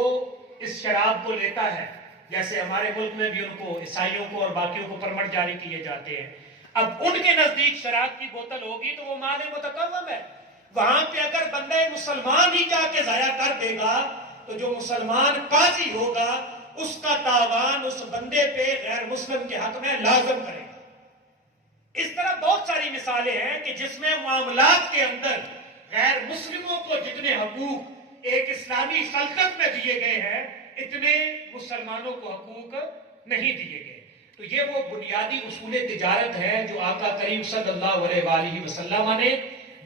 اس شراب کو لیتا ہے، جیسے ہمارے ملک میں بھی ان کو، عیسائیوں کو اور باقیوں کو پرمٹ جاری کیے جاتے ہیں، اب ان کے نزدیک شراب کی بوتل ہوگی تو وہ مال متقوم ہے. وہاں پہ اگر بندہ مسلمان ہی جا کے ضائع کر دے گا تو جو مسلمان قاضی ہوگا اس کا تاوان اس بندے پہ غیر مسلم کے حق میں لازم کرے گا. اس طرح بہت ساری مثالیں ہیں کہ جس میں معاملات کے اندر غیر مسلموں کو جتنے حقوق ایک اسلامی سلطنت میں دیے گئے ہیں اتنے مسلمانوں کو حقوق نہیں دیے گئے. تو یہ وہ بنیادی اصول تجارت ہے جو آقا کریم صلی اللہ علیہ وآلہ وسلم نے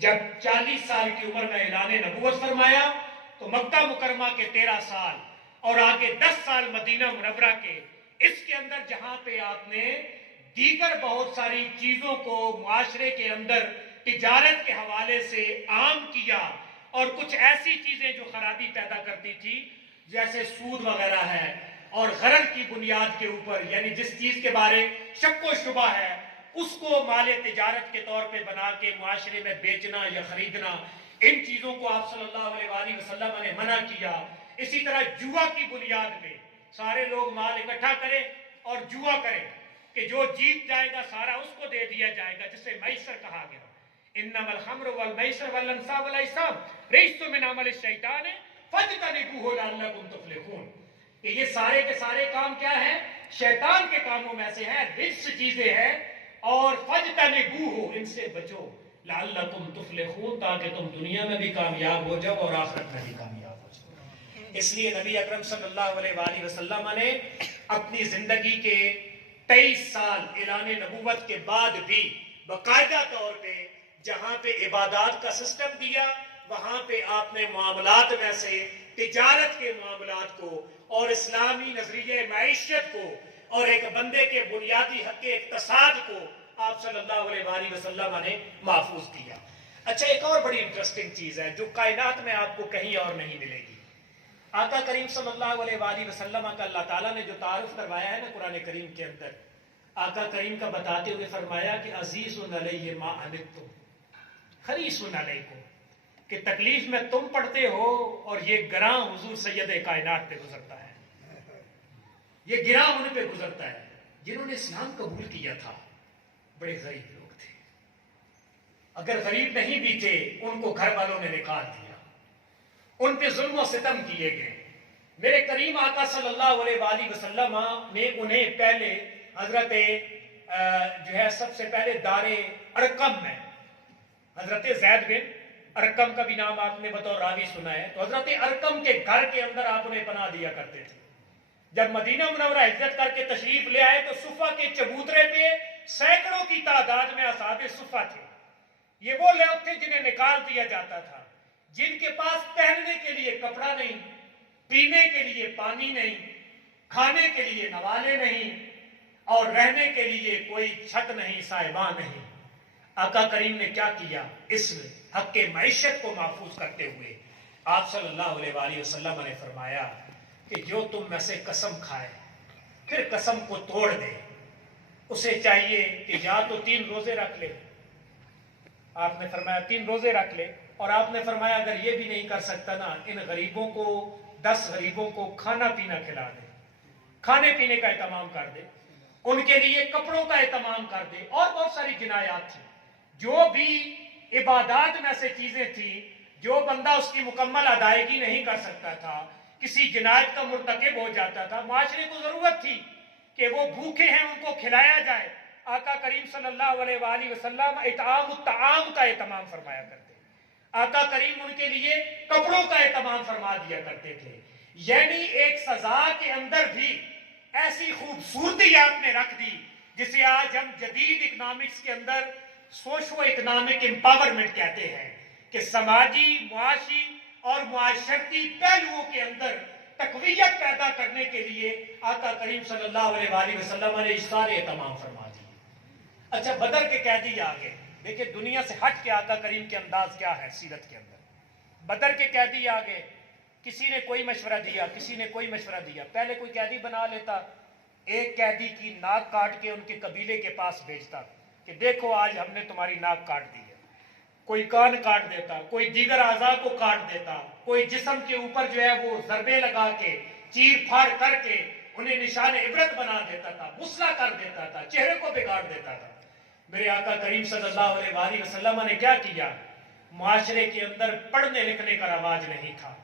جب 40 سال کی عمر میں اعلان نبوت فرمایا تو مکہ مکرمہ کے 13 سال اور آگے 10 سال مدینہ منورہ کے، اس کے اندر جہاں پہ آپ نے دیگر بہت ساری چیزوں کو معاشرے کے اندر تجارت کے حوالے سے عام کیا، اور کچھ ایسی چیزیں جو خرابی پیدا کرتی تھی جیسے سود وغیرہ ہے، اور غرض کی بنیاد کے اوپر، یعنی جس چیز کے بارے شک و شبہ ہے اس کو مال تجارت کے طور پہ بنا کے معاشرے میں بیچنا یا خریدنا، ان چیزوں کو آپ صلی اللہ علیہ وآلہ وسلم نے منع کیا. اسی طرح جوا کی بنیاد پہ سارے لوگ مال اکٹھا کریں اور جوا کریں کہ جو جیت جائے گا سارا اس کو دے دیا جائے گا، جسے میسر کہا گیا. انما الخمر والمیسر والانصاب والازلام رجس من عمل الشیطان فاجتنبوہ لعلکم تفلحون، کہ یہ سارے کے سارے کام کیا ہیں؟ شیطان کے کاموں میں سے ہیں، رجس چیزیں ہیں، اور فاجتنبوہ، ان سے بچو، لعلکم تفلحون، تاکہ تم دنیا میں بھی کامیاب ہو جاؤ اور آخرت میں بھی کامیاب ہو جاؤ. اس لیے نبی اکرم صلی اللہ علیہ وآلہ وسلم نے اپنی زندگی کے 23 سال اعلان نبوت کے بعد بھی باقاعدہ طور پہ جہاں پہ عبادات کا سسٹم دیا، وہاں پہ آپ نے معاملات میں سے تجارت کے معاملات کو اور اسلامی نظریہ معیشت کو اور ایک بندے کے بنیادی حق اقتصاد کو آپ صلی اللہ علیہ وآلہ وسلم نے محفوظ کیا. اچھا، ایک اور بڑی انٹرسٹنگ چیز ہے جو کائنات میں آپ کو کہیں اور نہیں ملے گی. آقا کریم صلی اللہ علیہ وآلہ وسلم کا اللہ تعالیٰ نے جو تعارف کروایا ہے نا قرآن کریم کے اندر، آقا کریم کا بتاتے ہوئے فرمایا کہ عزیز علیہ ما عنتم حریص علیکم، کہ تکلیف میں تم پڑھتے ہو اور یہ گراں حضور سید کائنات پہ گزرتا ہے. یہ گراں ان پہ گزرتا ہے جنہوں نے اسلام قبول کیا تھا. بڑے غریب لوگ تھے، اگر غریب نہیں بھی تھے ان کو گھر والوں نے نکال دیا، ان پہ ظلم و ستم کیے گئے. میرے کریم آقا صلی اللہ علیہ وآلہ وسلم نے انہیں پہلے حضرت جو ہے سب سے پہلے دار ارقم میں، حضرت زید بن ارقم کا بھی نام آپ نے بطور راوی سنا ہے، تو حضرت ارقم کے گھر کے اندر آپ انہیں پناہ دیا کرتے تھے. جب مدینہ منورہ ہجرت کر کے تشریف لے آئے تو صفہ کے چبوترے پہ سینکڑوں کی تعداد میں اصحاب صفہ تھے. یہ وہ لوگ تھے جنہیں نکال دیا جاتا تھا، جن کے پاس پہننے کے لیے کپڑا نہیں، پینے کے لیے پانی نہیں، کھانے کے لیے نوالے نہیں، اور رہنے کے لیے کوئی چھت نہیں، سائبان نہیں. آقا کریم نے کیا کیا؟ اس حق کے معیشت کو محفوظ کرتے ہوئے آپ صلی اللہ علیہ وآلہ وسلم نے فرمایا کہ جو تم میں سے قسم کھائے پھر قسم کو توڑ دے، اسے چاہیے کہ یا تو 3 روزے رکھ لے. آپ نے فرمایا 3 روزے رکھ لے، اور آپ نے فرمایا اگر یہ بھی نہیں کر سکتا نا، ان غریبوں کو 10 غریبوں کو کھانا پینا کھلا دے، کھانے پینے کا اہتمام کر دے، ان کے لیے کپڑوں کا اہتمام کر دے. اور بہت ساری جنایات تھیں، جو بھی عبادات میں سے چیزیں تھیں جو بندہ اس کی مکمل ادائیگی نہیں کر سکتا تھا، کسی جنایت کا مرتکب ہو جاتا تھا، معاشرے کو ضرورت تھی کہ وہ بھوکے ہیں ان کو کھلایا جائے. آقا کریم صلی اللہ علیہ وآلہ وسلم اطعام الطعام کا اہتمام فرمایا کرتے. آقا کریم ان کے لیے کپڑوں کا اہتمام فرما دیا کرتے تھے. یعنی ایک سزا کے اندر بھی ایسی خوبصورتی آپ نے رکھ دی جسے آج ہم جدید اکنامکس کے اندر سوشو اکنامک امپاورمنٹ کہتے ہیں، کہ سماجی، معاشی اور معاشرتی پہلوؤں کے اندر تقویت پیدا کرنے کے لیے آقا کریم صلی اللہ علیہ وآلہ وسلم نے اشارے اہتمام فرما دیے. اچھا، بدر کے قیدی آگے دیکھیں، دنیا سے ہٹ کے آقا کریم کے انداز کیا ہے سیرت کے اندر. بدر کے قیدی آگے، کسی نے کوئی مشورہ دیا، کسی نے کوئی مشورہ دیا. پہلے کوئی قیدی بنا لیتا، ایک قیدی کی ناک کاٹ کے ان کے قبیلے کے پاس بھیجتا کہ دیکھو آج ہم نے تمہاری ناک کاٹ دی ہے. کوئی کان کاٹ دیتا، کوئی دیگر اعضاء کو کاٹ دیتا، کوئی جسم کے اوپر جو ہے وہ ضربے لگا کے چیر پھاڑ کر کے انہیں نشان عبرت بنا دیتا تھا، مسئلہ کر دیتا تھا، چہرے کو بگاڑ دیتا تھا. میرے آقا کریم صلی اللہ علیہ وآلہ وسلم نے کیا کیا؟ معاشرے کے اندر پڑھنے لکھنے کا رواج نہیں تھا،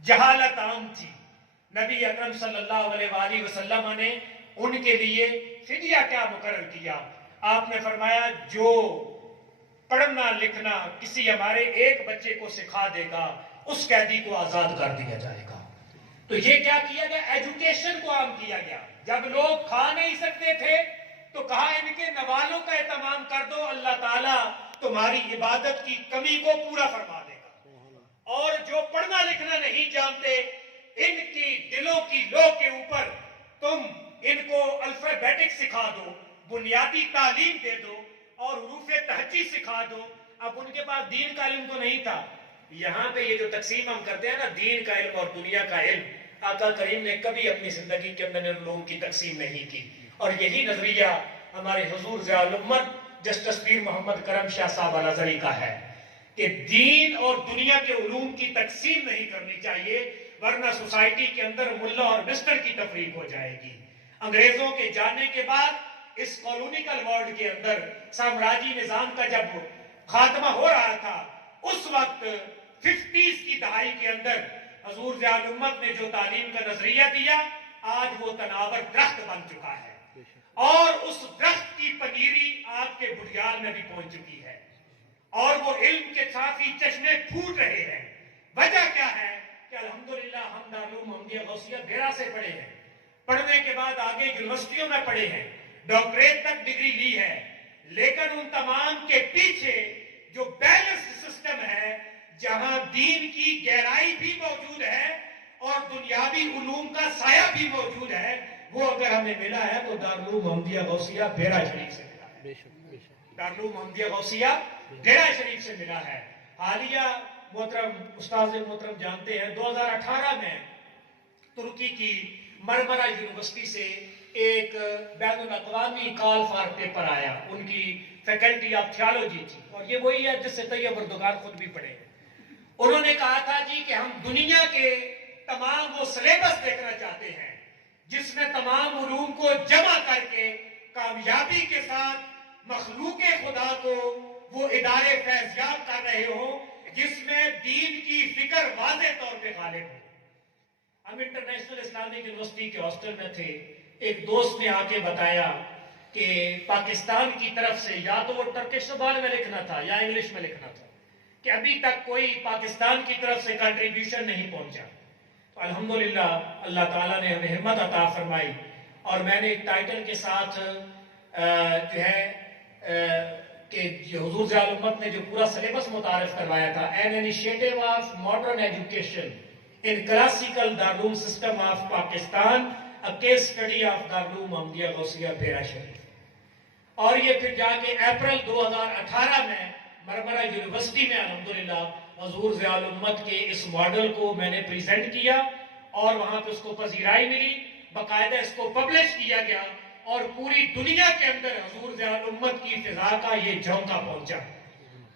جہالت عام تھی. نبی اکرم صلی اللہ علیہ وآلہ وسلم نے ان کے لیے فدیہ کیا مقرر کیا؟ آپ نے فرمایا جو پڑھنا لکھنا کسی ہمارے ایک بچے کو سکھا دے گا اس قیدی کو آزاد کر دیا جائے گا. تو یہ کیا کیا گیا؟ ایجوکیشن کو عام کیا گیا. جب لوگ کھا نہیں سکتے تھے تو کہا ان کے نوالوں کا اہتمام کر دو، اللہ تعالیٰ تمہاری عبادت کی کمی کو پورا فرما دے گا. اور جو پڑھنا لکھنا نہیں جانتے ان کی دلوں کی لو کے اوپر تم ان کو الفابیٹک سکھا دو، بنیادی تعلیم دے دو اور حروف تہجی سکھا دو. اب ان کے پاس دین کا علم تو نہیں تھا. یہاں پہ یہ جو تقسیم ہم کرتے ہیں نا، دین کا علم اور دنیا کا علم، آقا کریم نے کبھی اپنی زندگی کے اندر ان لوگوں کی تقسیم نہیں کی. اور یہی نظریہ ہمارے حضور ضیاء الامت جسٹس پیر محمد کرم شاہ صاحب الازہری کا ہے کہ دین اور دنیا کے علوم کی تقسیم نہیں کرنی چاہیے، ورنہ سوسائٹی کے اندر ملا اور مسٹر کی تفریق ہو جائے گی. انگریزوں کے جانے کے بعد اس کالونیکل ورلڈ کے اندر سامراجی نظام کا جب خاتمہ ہو رہا تھا، اس وقت 50s کی دہائی کے اندر حضور ضیاء الامت نے جو تعلیم کا نظریہ دیا، آج وہ تناور درخت بن چکا ہے اور اس درخت کی پنیری آپ کے بڑیال میں بھی پہنچ چکی ہے اور وہ علم کے صافی چشمے پھوٹ رہے ہیں. وجہ کیا ہے کہ الحمدللہ ہم دارالعلوم محمدیہ غوثیہ بیرا سے پڑھے ہیں، پڑھنے کے بعد آگے یونیورسٹیوں میں پڑھے ہیں، ڈاکٹریٹ تک ڈگری لی ہے، لیکن ان تمام کے پیچھے جو بیلنس سسٹم ہے جہاں دین کی گہرائی بھی موجود ہے اور دنیاوی علوم کا سایہ بھی موجود ہے، وہ اگر ہمیں ملا ہے تو دارالعلوم محمدیہ غوثیہ بیرا شریف سے ملا ہے. دارالعلوم محمدیہ غوثیہ بیرا شریف سے ملا ہے. حالیہ محترم استاذ محترم جانتے ہیں 2018 میں ترکی کی مرمرہ یونیورسٹی سے ایک بین الاقوامی کال فار پیپر آیا. ان کی فیکلٹی آف تھیالوجی تھی اور یہ وہی ہے جس سے طیب اردگان خود بھی پڑھے. انہوں نے کہا تھا جی کہ ہم دنیا کے تمام وہ سلیبس دیکھنا چاہتے ہیں جس میں تمام علوم کو جمع کر کے کامیابی کے ساتھ مخلوق خدا کو وہ ادارے فیضیاب کر رہے ہوں جس میں دین کی فکر واضح طور پہ غالب ہو. ہم انٹرنیشنل اسلامک یونیورسٹی کے ہاسٹل میں تھے. ایک دوست نے آ کے بتایا کہ پاکستان کی طرف سے یا تو وہ ٹرکش زبان میں لکھنا تھا یا انگلش میں لکھنا تھا کہ ابھی تک کوئی پاکستان کی طرف سے کنٹریبیوشن نہیں پہنچا. تو الحمدللہ اللہ تعالیٰ نے ہمیں ہمت عطا فرمائی، اور میں نے ایک ٹائٹل کے ساتھ جو ہے کہ حضور ضیاء الامت نے جو پورا سلیبس متعارف کروایا تھا، an initiative of modern education in classical دارالعلوم system of Pakistan, a case study of Darul Uloom Muhammadia Ghausia بیرا شریف. اور یہ پھر جا کے اپریل 2018 میں مرمرہ یونیورسٹی میں الحمدللہ حضور ضیاء الامت کے اس ماڈل کو میں نے پریزنٹ کیا، اور وہاں پہ اس کو پذیرائی ملی، باقاعدہ اس کو پبلش کیا گیا، اور پوری دنیا کے اندر حضور ضیاء الامت کی فضا کا یہ جھونکا پہنچا.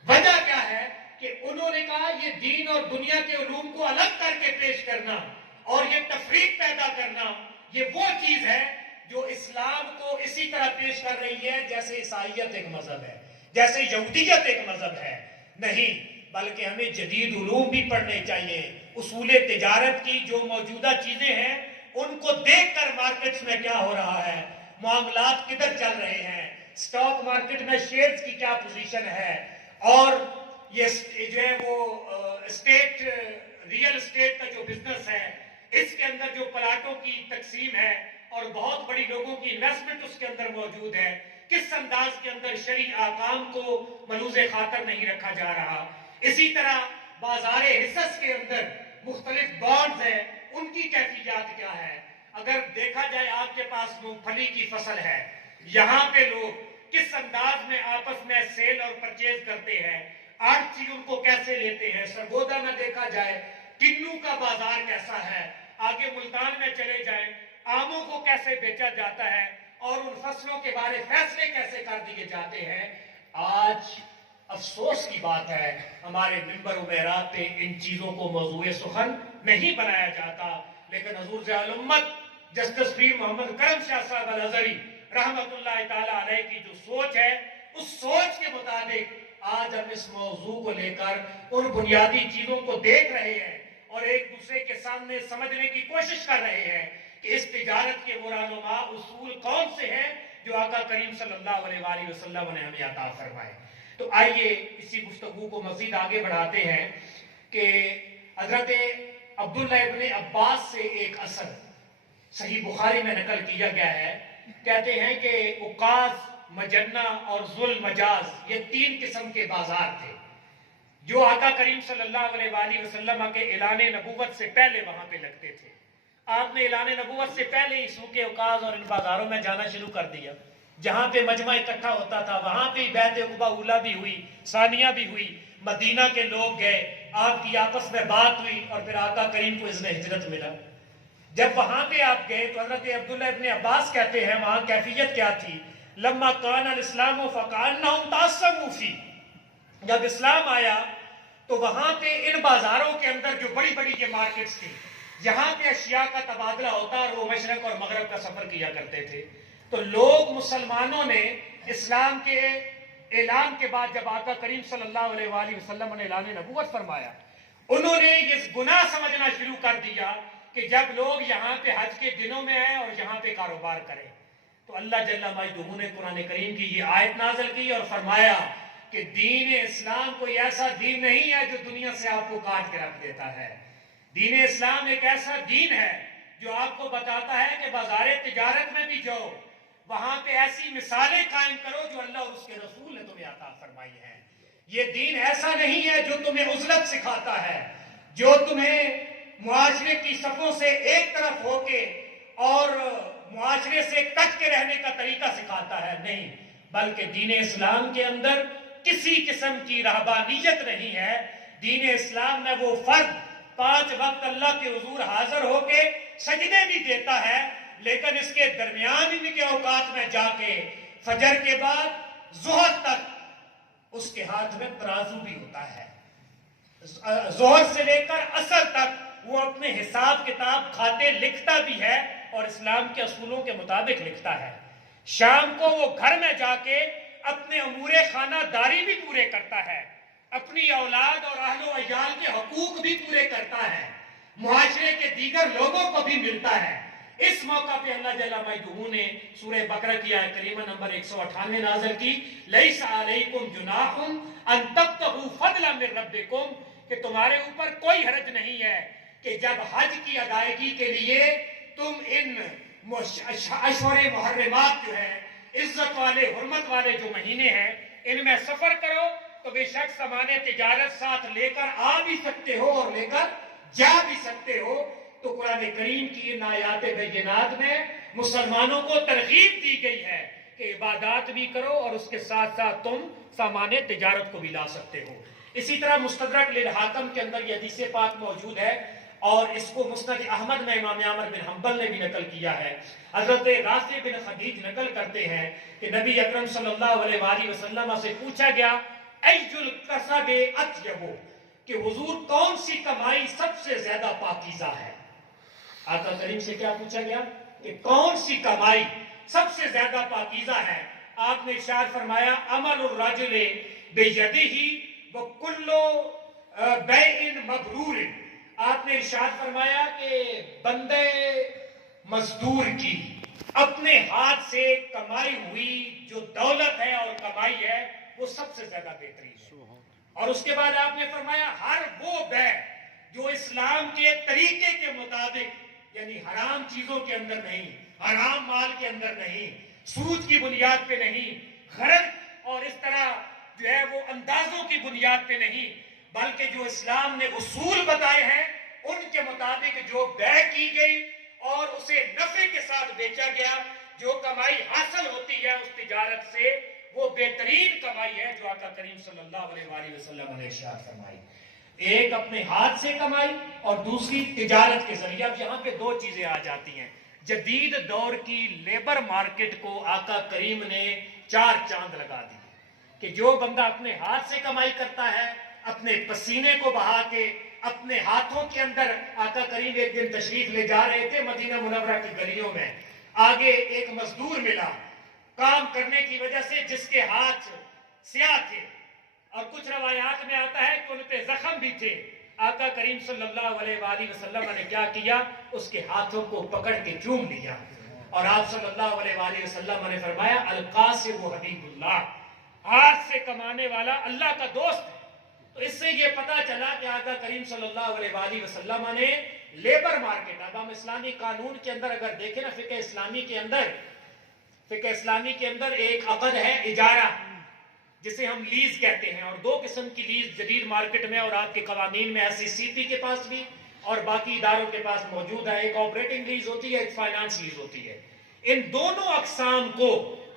وجہ کیا ہے کہ انہوں نے کہا یہ دین اور دنیا کے علوم کو الگ کر کے پیش کرنا اور یہ تفریق پیدا کرنا، یہ وہ چیز ہے جو اسلام کو اسی طرح پیش کر رہی ہے جیسے عیسائیت ایک مذہب ہے، جیسے یہودیت ایک مذہب ہے. نہیں، بلکہ ہمیں جدید علوم بھی پڑھنے چاہیے. اصول تجارت کی جو موجودہ چیزیں ہیں ان کو دیکھ کر مارکیٹس میں کیا ہو رہا ہے، معاملات کدھر چل رہے ہیں، سٹاک مارکیٹ میں شیئرز کی کیا پوزیشن ہے، اور یہ جو ہے وہ اسٹیٹ ریئل اسٹیٹ کا جو بزنس ہے اس کے اندر جو پلاٹوں کی تقسیم ہے اور بہت بڑی لوگوں کی انویسٹمنٹ اس کے اندر موجود ہے، کس انداز کے اندر شرعی احکام کو ملوز خاطر نہیں رکھا جا رہا. اسی طرح بازار حصص کے اندر مختلف بانڈز ہیں، ان کی کیفیات کیا ہے. اگر دیکھا جائے آپ کے پاس مونگ پھلی کی فصل ہے، یہاں پہ لوگ کس انداز میں آپس میں سیل اور پرچیز کرتے ہیں، آڑتی ان کو کیسے لیتے ہیں. سرگودا میں دیکھا جائے کنو کا بازار کیسا ہے، آگے ملتان میں چلے جائیں آموں کو کیسے بیچا جاتا ہے، اور ان فصلوں کے بارے فیصلے کیسے کر دیے جاتے ہیں. آج افسوس کی بات ہے ہمارے منبر و محراب پہ ان چیزوں کو موضوع سخن نہیں بنایا جاتا. لیکن حضور ضیاء الامت جسٹس پیر محمد کرم شاہ صاحب الازہری رحمت اللہ تعالی علیہ کی جو سوچ ہے، اس سوچ کے مطابق آج ہم اس موضوع کو لے کر ان بنیادی چیزوں کو دیکھ رہے ہیں اور ایک دوسرے کے سامنے سمجھنے کی کوشش کر رہے ہیں کہ اس تجارت کے وہ رہنما اصول کون سے ہیں جو آقا کریم صلی اللہ علیہ وآلہ وسلم نے ہمیں عطا فرمائے. تو آئیے اسی گفتگو کو مزید آگے بڑھاتے ہیں کہ حضرت عبداللہ ابن عباس سے ایک اثر صحیح بخاری میں نقل کیا گیا ہے. کہتے ہیں کہ عکاظ، مجنہ اور ذل مجاز یہ 3 قسم کے بازار تھے جو آقا کریم صلی اللہ علیہ وآلہ وسلم کے اعلان نبوت سے پہلے وہاں پہ لگتے تھے. آپ نے اعلان نبوت سے پہلے ہی سوق عکاظ اور ان بازاروں میں جانا شروع کر دیا. جہاں پہ مجمع اکٹھا ہوتا تھا وہاں پہ بیعت عقبہ اولیٰ بھی ہوئی، ثانیہ بھی ہوئی، مدینہ کے لوگ گئے، آپ کی آپس میں بات ہوئی، اور پھر آقا کریم کو اذن ہجرت ملا. جب وہاں پہ آپ گئے تو حضرت عبداللہ ابن عباس کہتے ہیں وہاں کیفیت کیا تھی. لما کان الاسلام فکانہم تعصبوا فی، جب اسلام آیا تو وہاں پہ ان بازاروں کے اندر جو بڑی بڑی یہ مارکیٹس تھی، یہاں پہ اشیاء کا تبادلہ ہوتا اور وہ مشرق اور مغرب کا سفر کیا کرتے تھے. تو لوگ مسلمانوں نے اسلام کے اعلان کے بعد جب آقا کریم صلی اللہ علیہ وآلہ وسلم نے اعلان نبوت فرمایا، انہوں نے یہ گناہ سمجھنا شروع کر دیا کہ جب لوگ یہاں پہ حج کے دنوں میں آئیں اور یہاں پہ کاروبار کریں. تو اللہ جل مجدہ نے قرآن کریم کی یہ آیت نازل کی اور فرمایا کہ دین اسلام کوئی ایسا دین نہیں ہے جو دنیا سے آپ کو کاٹ کے رکھ دیتا ہے. دین اسلام ایک ایسا دین ہے جو آپ کو بتاتا ہے کہ بازار تجارت میں بھی جاؤ، وہاں پہ ایسی مثالیں قائم کرو جو اللہ اور اس کے رسول نے تمہیں عطا فرمائی ہیں. یہ دین ایسا نہیں ہے جو تمہیں عزلت سکھاتا ہے، جو تمہیں معاشرے کی صفوں سے ایک طرف ہو کے اور معاشرے سے کٹ کے رہنے کا طریقہ سکھاتا ہے. نہیں، بلکہ دین اسلام کے اندر کسی قسم کی رہبانیت نہیں ہے. دین اسلام میں وہ فرد 5 وقت اللہ کے حضور حاضر ہو کے سجدے بھی دیتا ہے، لیکن اس کے درمیان ان کے اوقات میں جا کے فجر کے بعد ظہر تک اس کے ہاتھ میں ترازو بھی ہوتا ہے. ظہر سے لے کر عصر تک وہ اپنے حساب کتاب کھاتے لکھتا بھی ہے اور اسلام کے اصولوں کے مطابق لکھتا ہے. شام کو وہ گھر میں جا کے اپنے امور خانہ داری بھی پورے کرتا ہے، اپنی اولاد اور اہل و عیال کے حقوق بھی پورے کرتا ہے، معاشرے کے دیگر لوگوں کو بھی ملتا ہے. اس موقع پہ اللہ جل مجدہ نے سورہ بقرہ کی آیت کریمہ نمبر 198 نازل کی، لیس علیکم جناح ان تبتغوا فضلا من ربکم، کہ تمہارے اوپر کوئی حرج نہیں ہے کہ جب حج کی ادائیگی کے لیے تم ان اشہر محرمات جو ہے عزت والے حرمت والے جو مہینے ہیں ان میں سفر کرو تو بے شک سامان تجارت ساتھ لے کر آ بھی سکتے ہو اور لے کر جا بھی سکتے ہو۔ تو قرآن کریم کی ان آیات بینات میں مسلمانوں کو ترغیب دی گئی ہے کہ عبادات بھی کرو اور اس کے ساتھ ساتھ تم سامان تجارت کو بھی لا سکتے ہو۔ اسی طرح مستدرک للحاکم کے اندر یہ حدیث پاک موجود ہے اور اس کو مسند احمد میں امام احمد بن حنبل نے بھی نقل کیا ہے۔ حضرت رافع بن خدیج نقل کرتے ہیں کہ نبی اکرم صلی اللہ علیہ وآلہ وسلم سے پوچھا گیا ایج الکسب اطیب، کہ حضور کون سی کمائی سب سے زیادہ پاکیزہ ہے؟ آقا کریم سے کیا پوچھا گیا کہ کون سی کمائی سب سے زیادہ پاکیزہ ہے؟ آپ نے ارشاد فرمایا عمل الرجل بیدہ وکل بیع مبرور۔ آپ نے ارشاد فرمایا کہ بندے مزدور کی اپنے ہاتھ سے کمائی ہوئی جو دولت ہے اور کمائی ہے وہ سب سے زیادہ بہترین ہے۔ اور اس کے بعد آپ نے فرمایا ہر وہ بیع جو اسلام کے طریقے کے مطابق، یعنی حرام چیزوں کے اندر نہیں، حرام مال کے اندر نہیں، سود کی بنیاد پہ نہیں، غرض اور اس طرح جو ہے وہ اندازوں کی بنیاد پہ نہیں، بلکہ جو اسلام نے اصول بتائے ہیں ان کے مطابق جو بیع کی گئی اور اسے نفع کے ساتھ بیچا گیا، جو کمائی حاصل ہوتی ہے اس تجارت سے وہ بہترین کمائی ہے جو آقا کریم صلی اللہ علیہ وآلہ وسلم نے ارشاد فرمائی۔ ایک اپنے ہاتھ سے کمائی اور دوسری تجارت کے ذریعے۔ اب یہاں پہ دو چیزیں آ جاتی ہیں۔ جدید دور کی لیبر مارکیٹ کو آقا کریم نے 4 چاند لگا دی کہ جو بندہ اپنے ہاتھ سے کمائی کرتا ہے، اپنے پسینے کو بہا کے اپنے ہاتھوں کے اندر، آقا کریم ایک دن تشریف لے جا رہے تھے مدینہ منورہ کی گلیوں میں، آگے ایک مزدور ملا کام کرنے کی وجہ سے جس کے ہاتھ سیاہ تھے، اور کچھ روایات میں آتا ہے کہ ان پہ زخم بھی تھے۔ آقا کریم صلی اللہ علیہ وآلہ وسلم نے کیا کیا؟ اس کے ہاتھوں کو پکڑ کے چوم لیا اور آپ صلی اللہ علیہ وآلہ وسلم نے فرمایا القاسم حبیب اللہ، ہاتھ سے کمانے والا اللہ کا دوست ہے۔ تو اس سے یہ پتا چلا کہ آقا کریم صلی اللہ علیہ وآلہ وسلم نے لیبر مارکیٹ، اب ہم اسلامی قانون کے اندر اگر دیکھیں نا، فقہ اسلامی کے اندر ایک عقد ہے اجارہ جسے ہم لیز کہتے ہیں، اور 2 قسم کی لیز جدید مارکیٹ میں اور آپ کے قوانین میں SCCP کے پاس بھی اور باقی اداروں کے پاس موجود ہے۔ ایک آپریٹنگ لیز ہوتی ہے، ایک فائنانس لیز ہوتی ہے۔ ان دونوں اقسام کو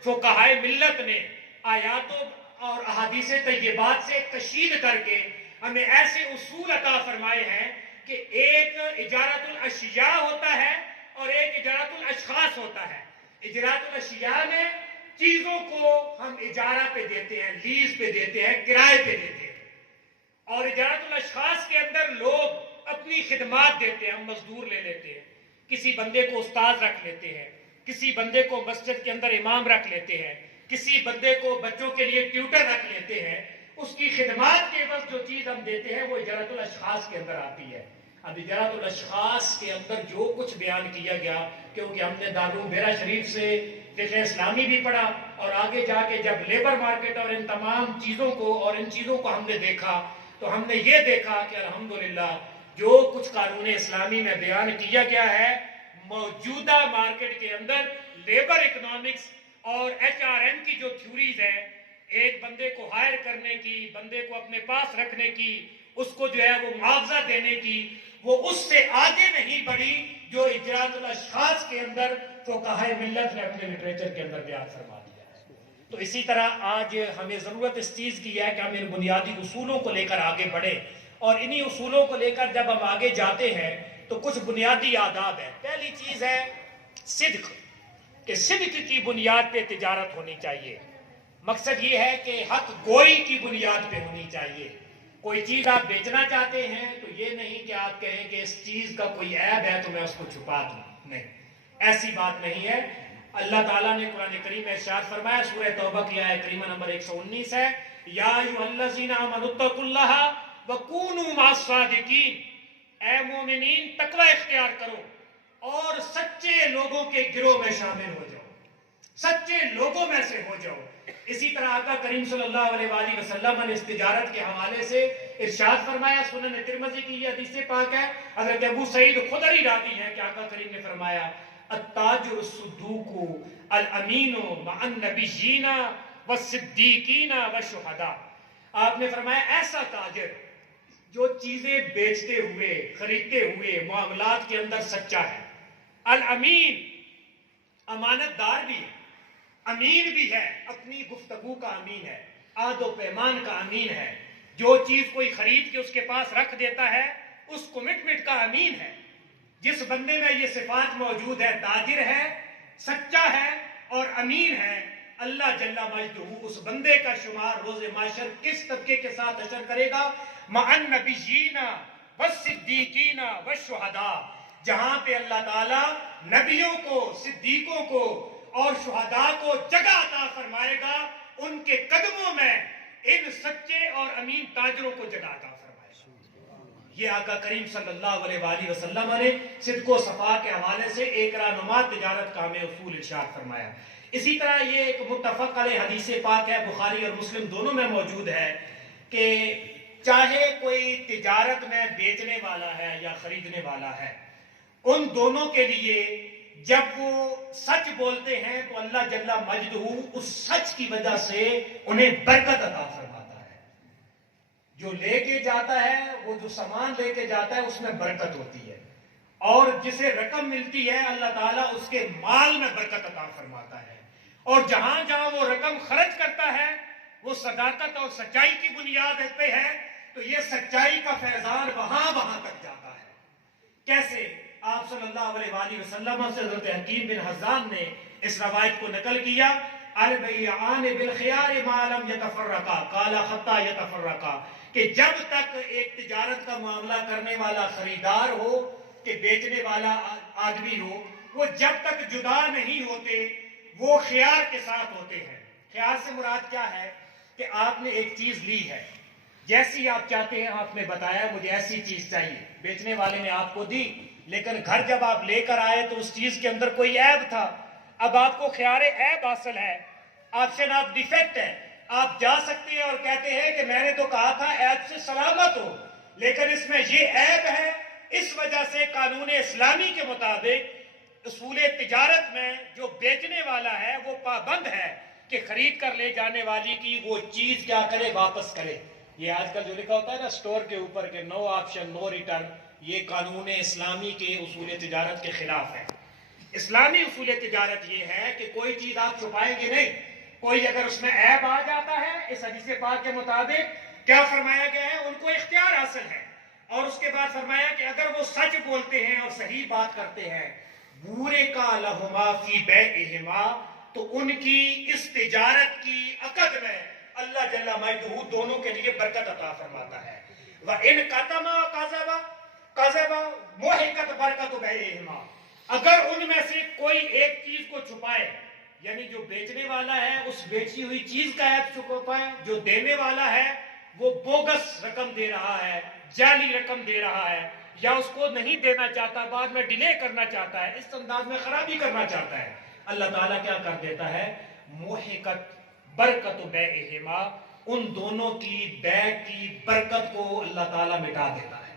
فقہائے ملت نے آیاتوں اور احادیث طیبات سے کشید کر کے ہمیں ایسے اصول عطا فرمائے ہیں کہ ایک اجارت الاشیاء ہوتا ہے اور ایک اجارت الاشخاص ہوتا ہے۔ اجارت الاشیاء میں چیزوں کو ہم اجارہ پہ دیتے ہیں، لیز پہ دیتے ہیں، کرائے پہ دیتے ہیں، اور اجارت الاشخاص کے اندر لوگ اپنی خدمات دیتے ہیں، ہم مزدور لے لیتے ہیں، کسی بندے کو استاد رکھ لیتے ہیں، کسی بندے کو مسجد کے اندر امام رکھ لیتے ہیں، کسی بندے کو بچوں کے لیے ٹیوٹر رکھ لیتے ہیں، اس کی خدمات کے وقت جو چیز ہم دیتے ہیں وہ اجارت الاشخاص کے اندر آتی ہے۔ اب اجارت الاشخاص کے اندر جو کچھ بیان کیا گیا، کیونکہ ہم نے دارالعلوم بیرا شریف سے فقہ اسلامی بھی پڑھا اور آگے جا کے جب لیبر مارکیٹ اور ان تمام چیزوں کو اور ان چیزوں کو ہم نے دیکھا تو ہم نے یہ دیکھا کہ الحمدللہ جو کچھ قانون اسلامی میں بیان کیا گیا ہے موجودہ مارکیٹ کے اندر لیبر اکنامکس اور HRM کی جو تھیوریز ہیں، ایک بندے کو ہائر کرنے کی، بندے کو اپنے پاس رکھنے کی، اس کو جو ہے وہ معاوضہ دینے کی، وہ اس سے آگے نہیں بڑھی جو اجارت الاشخاص کے اندر فقہائے ملت نے اپنے لٹریچر کے اندر بیان فرما دیا ہے۔ تو اسی طرح آج ہمیں ضرورت اس چیز کی ہے کہ ہم ان بنیادی اصولوں کو لے کر آگے بڑھیں، اور انہی اصولوں کو لے کر جب ہم آگے جاتے ہیں تو کچھ بنیادی آداب ہے۔ پہلی چیز ہے صدق، کہ صدق کی بنیاد پہ تجارت ہونی چاہیے۔ مقصد یہ ہے کہ حق گوئی کی بنیاد پہ ہونی چاہیے۔ کوئی چیز آپ بیچنا چاہتے ہیں تو یہ نہیں کہ آپ کہیں کہ اس چیز کا کوئی عیب ہے تو میں اس کو چھپا دوں، نہیں، ایسی بات نہیں ہے۔ اللہ تعالیٰ نے قرآن کریم میں ارشاد فرمایا، سورہ توبہ کی آیت کریمہ نمبر 119 ہے، یا ایھا الذین آمنوا اتقوا اللہ وکونوا مع الصادقین، اے مومنین تقوی اختیار کرو اور سچے لوگوں کے گروہ میں شامل ہو جاؤ، سچے لوگوں میں سے ہو جاؤ۔ اسی طرح آقا کریم صلی اللہ علیہ وآلہ وسلم نے اس تجارت کے حوالے سے ارشاد فرمایا، سنن ترمذی کی یہ حدیث پاک ہے، حضرت ابو سعید خدری راوی ہے کہ آقا کریم نے فرمایا التاجر الصدوق الامین مع النبیین والصدیقین والشہداء. آپ نے فرمایا ایسا تاجر جو چیزیں بیچتے ہوئے خریدتے ہوئے معاملات کے اندر سچا ہے، الامین امانت دار بھی ہے، امین بھی ہے، اپنی گفتگو کا امین ہے، عہد و پیمان کا امین ہے، جو چیز کوئی خرید کے اس کے پاس رکھ دیتا ہے اس کمٹمنٹ کا امین ہے. جس بندے میں یہ صفات موجود ہے، تاجر ہے، سچا ہے اور امین ہے، اللہ جل مجدہ اس بندے کا شمار روز محشر کس طبقے کے ساتھ حشر کرے گا؟ مع النبیین والصدیقین والشہداء، جہاں پہ اللہ تعالیٰ نبیوں کو، صدیقوں کو اور شہداء کو جگہ عطا فرمائے گا، ان کے قدموں میں ان سچے اور امین تاجروں کو جگہ عطا فرمائے گا. یہ آقا کریم صلی اللہ علیہ وآلہ وسلم نے صدق و صفا کے حوالے سے ایک رہنما تجارت کا ہمیں اصول ارشاد فرمایا. اسی طرح یہ ایک متفق علیہ حدیث پاک ہے، بخاری اور مسلم دونوں میں موجود ہے کہ چاہے کوئی تجارت میں بیچنے والا ہے یا خریدنے والا ہے، ان دونوں کے لیے جب وہ سچ بولتے ہیں تو اللہ جل مجدہ اس سچ کی وجہ سے انہیں برکت عطا فرماتا ہے. جو لے کے جاتا ہے، وہ جو سامان لے کے جاتا ہے اس میں برکت ہوتی ہے، اور جسے رقم ملتی ہے اللہ تعالیٰ اس کے مال میں برکت عطا فرماتا ہے. اور جہاں جہاں وہ رقم خرچ کرتا ہے وہ صداقت اور سچائی کی بنیاد پہ ہے، تو یہ سچائی کا فیضان وہاں تک جاتا ہے. کیسے؟ آپ صلی اللہ علیہ وآلہ وسلم سے حضرت حکیم بن حزام نے اس روایت کو نقل کیا، البیعان بالخیار ما لم یتفرقا قال حتی یتفرقا، کہ جب تک ایک تجارت کا معاملہ کرنے والا خریدار ہو کہ بیچنے والا آدمی ہو، وہ جب تک جدا نہیں ہوتے وہ خیار کے ساتھ ہوتے ہیں. خیار سے مراد کیا ہے کہ آپ نے ایک چیز لی ہے، جیسی آپ چاہتے ہیں، آپ نے بتایا مجھے ایسی چیز چاہیے، بیچنے والے نے آپ کو دی، لیکن گھر جب آپ لے کر آئے تو اس چیز کے اندر کوئی عیب تھا. اب آپ کو خیار عیب حاصل ہے، آپشن آف ڈیفیکٹ ہے. آپ جا سکتے ہیں اور کہتے ہیں کہ میں نے تو کہا تھا عیب سے سلامت ہو، لیکن اس میں یہ عیب ہے. اس وجہ سے قانون اسلامی کے مطابق اصول تجارت میں جو بیچنے والا ہے وہ پابند ہے کہ خرید کر لے جانے والی کی وہ چیز کیا کرے؟ واپس کرے. یہ آج کل جو لکھا ہوتا ہے نا سٹور کے اوپر کہ نو آپشن نو ریٹرن، یہ قانون اسلامی کے اصول تجارت کے خلاف ہے. اسلامی اصول تجارت یہ ہے کہ کوئی چیز آپ چھپائیں گے نہیں. کوئی اگر اس میں عیب آ جاتا ہے، اس حدیث پاک کے مطابق کیا فرمایا گیا ہے؟ ان کو اختیار حاصل ہے. اور اس کے بعد فرمایا کہ اگر وہ سچ بولتے ہیں اور صحیح بات کرتے ہیں، بورے کا لہما فی بیعہما، تو ان کی اس تجارت کی عقد میں اللہ جل مجدہ دونوں کے لیے برکت عطا فرماتا ہے. وَإِنْ قَتَمَا قَذَبَ مُحِقَتْ بَرْکَتُ بَیعِہِمَا، اگر ان میں سے کوئی ایک چیز کو چھپائے، یعنی جو بیچنے والا ہے اس بیچی ہوئی چیز کا عیب چھپائے، جو دینے والا ہے وہ بوگس رقم دے رہا ہے، جعلی رقم دے رہا ہے، یا اس کو نہیں دینا چاہتا، بعد میں ڈیلے کرنا چاہتا ہے، اس انداز میں خرابی کرنا چاہتا ہے، اللہ تعالیٰ کیا کر دیتا ہے؟ محقت برکت بیعہما، ان دونوں کی بیع کی برکت کو اللہ تعالیٰ مٹا دیتا ہے.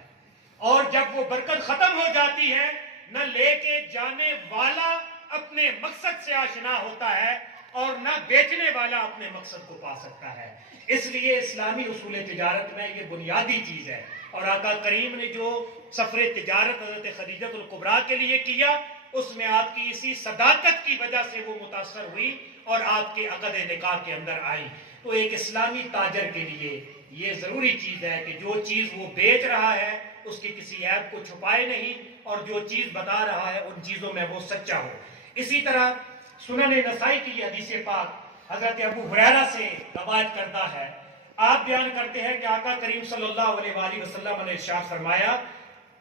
اور جب وہ برکت ختم ہو جاتی ہے، نہ لے کے جانے والا اپنے مقصد سے آشنا ہوتا ہے اور نہ بیچنے والا اپنے مقصد کو پا سکتا ہے. اس لیے اسلامی اصول تجارت میں یہ بنیادی چیز ہے. اور آقا کریم نے جو سفر تجارت حضرت خدیجۃ الکبریٰ کے لیے کیا، اس میں آپ کی اسی صداقت کی وجہ سے وہ متاثر ہوئی اور آپ کے عقد نکاح کے اندر آئی. تو ایک اسلامی تاجر کے لیے یہ ضروری چیز ہے کہ جو چیز وہ بیچ رہا ہے اس کی کسی عیب کو چھپائے نہیں، اور جو چیز بتا رہا ہے ان چیزوں میں وہ سچا ہو. اسی طرح سنن نسائی کی یہ حدیث پاک حضرت ابو ہریرہ سے روایت کرتا ہے، آپ بیان کرتے ہیں کہ آقا کریم صلی اللہ علیہ وآلہ وسلم نے ارشاد فرمایا،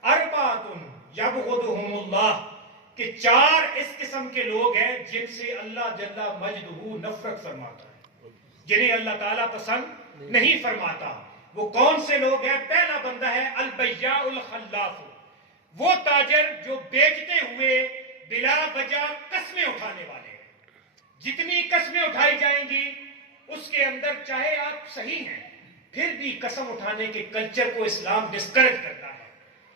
اربعۃ یبغضھم اللہ، کہ چار اس قسم کے لوگ ہیں جن سے اللہ جل مجدہ نفرت فرماتا ہے، جنہیں اللہ تعالیٰ پسند نہیں فرماتا. وہ کون سے لوگ ہیں؟ پہلا بندہ ہے البیاع الخلاف، وہ تاجر جو بیچتے ہوئے بلا وجہ قسمیں اٹھانے والے ہیں. جتنی قسمیں اٹھائی جائیں گی اس کے اندر چاہے آپ صحیح ہیں پھر بھی قسم اٹھانے کے کلچر کو اسلام ڈسکریج کرتا ہے.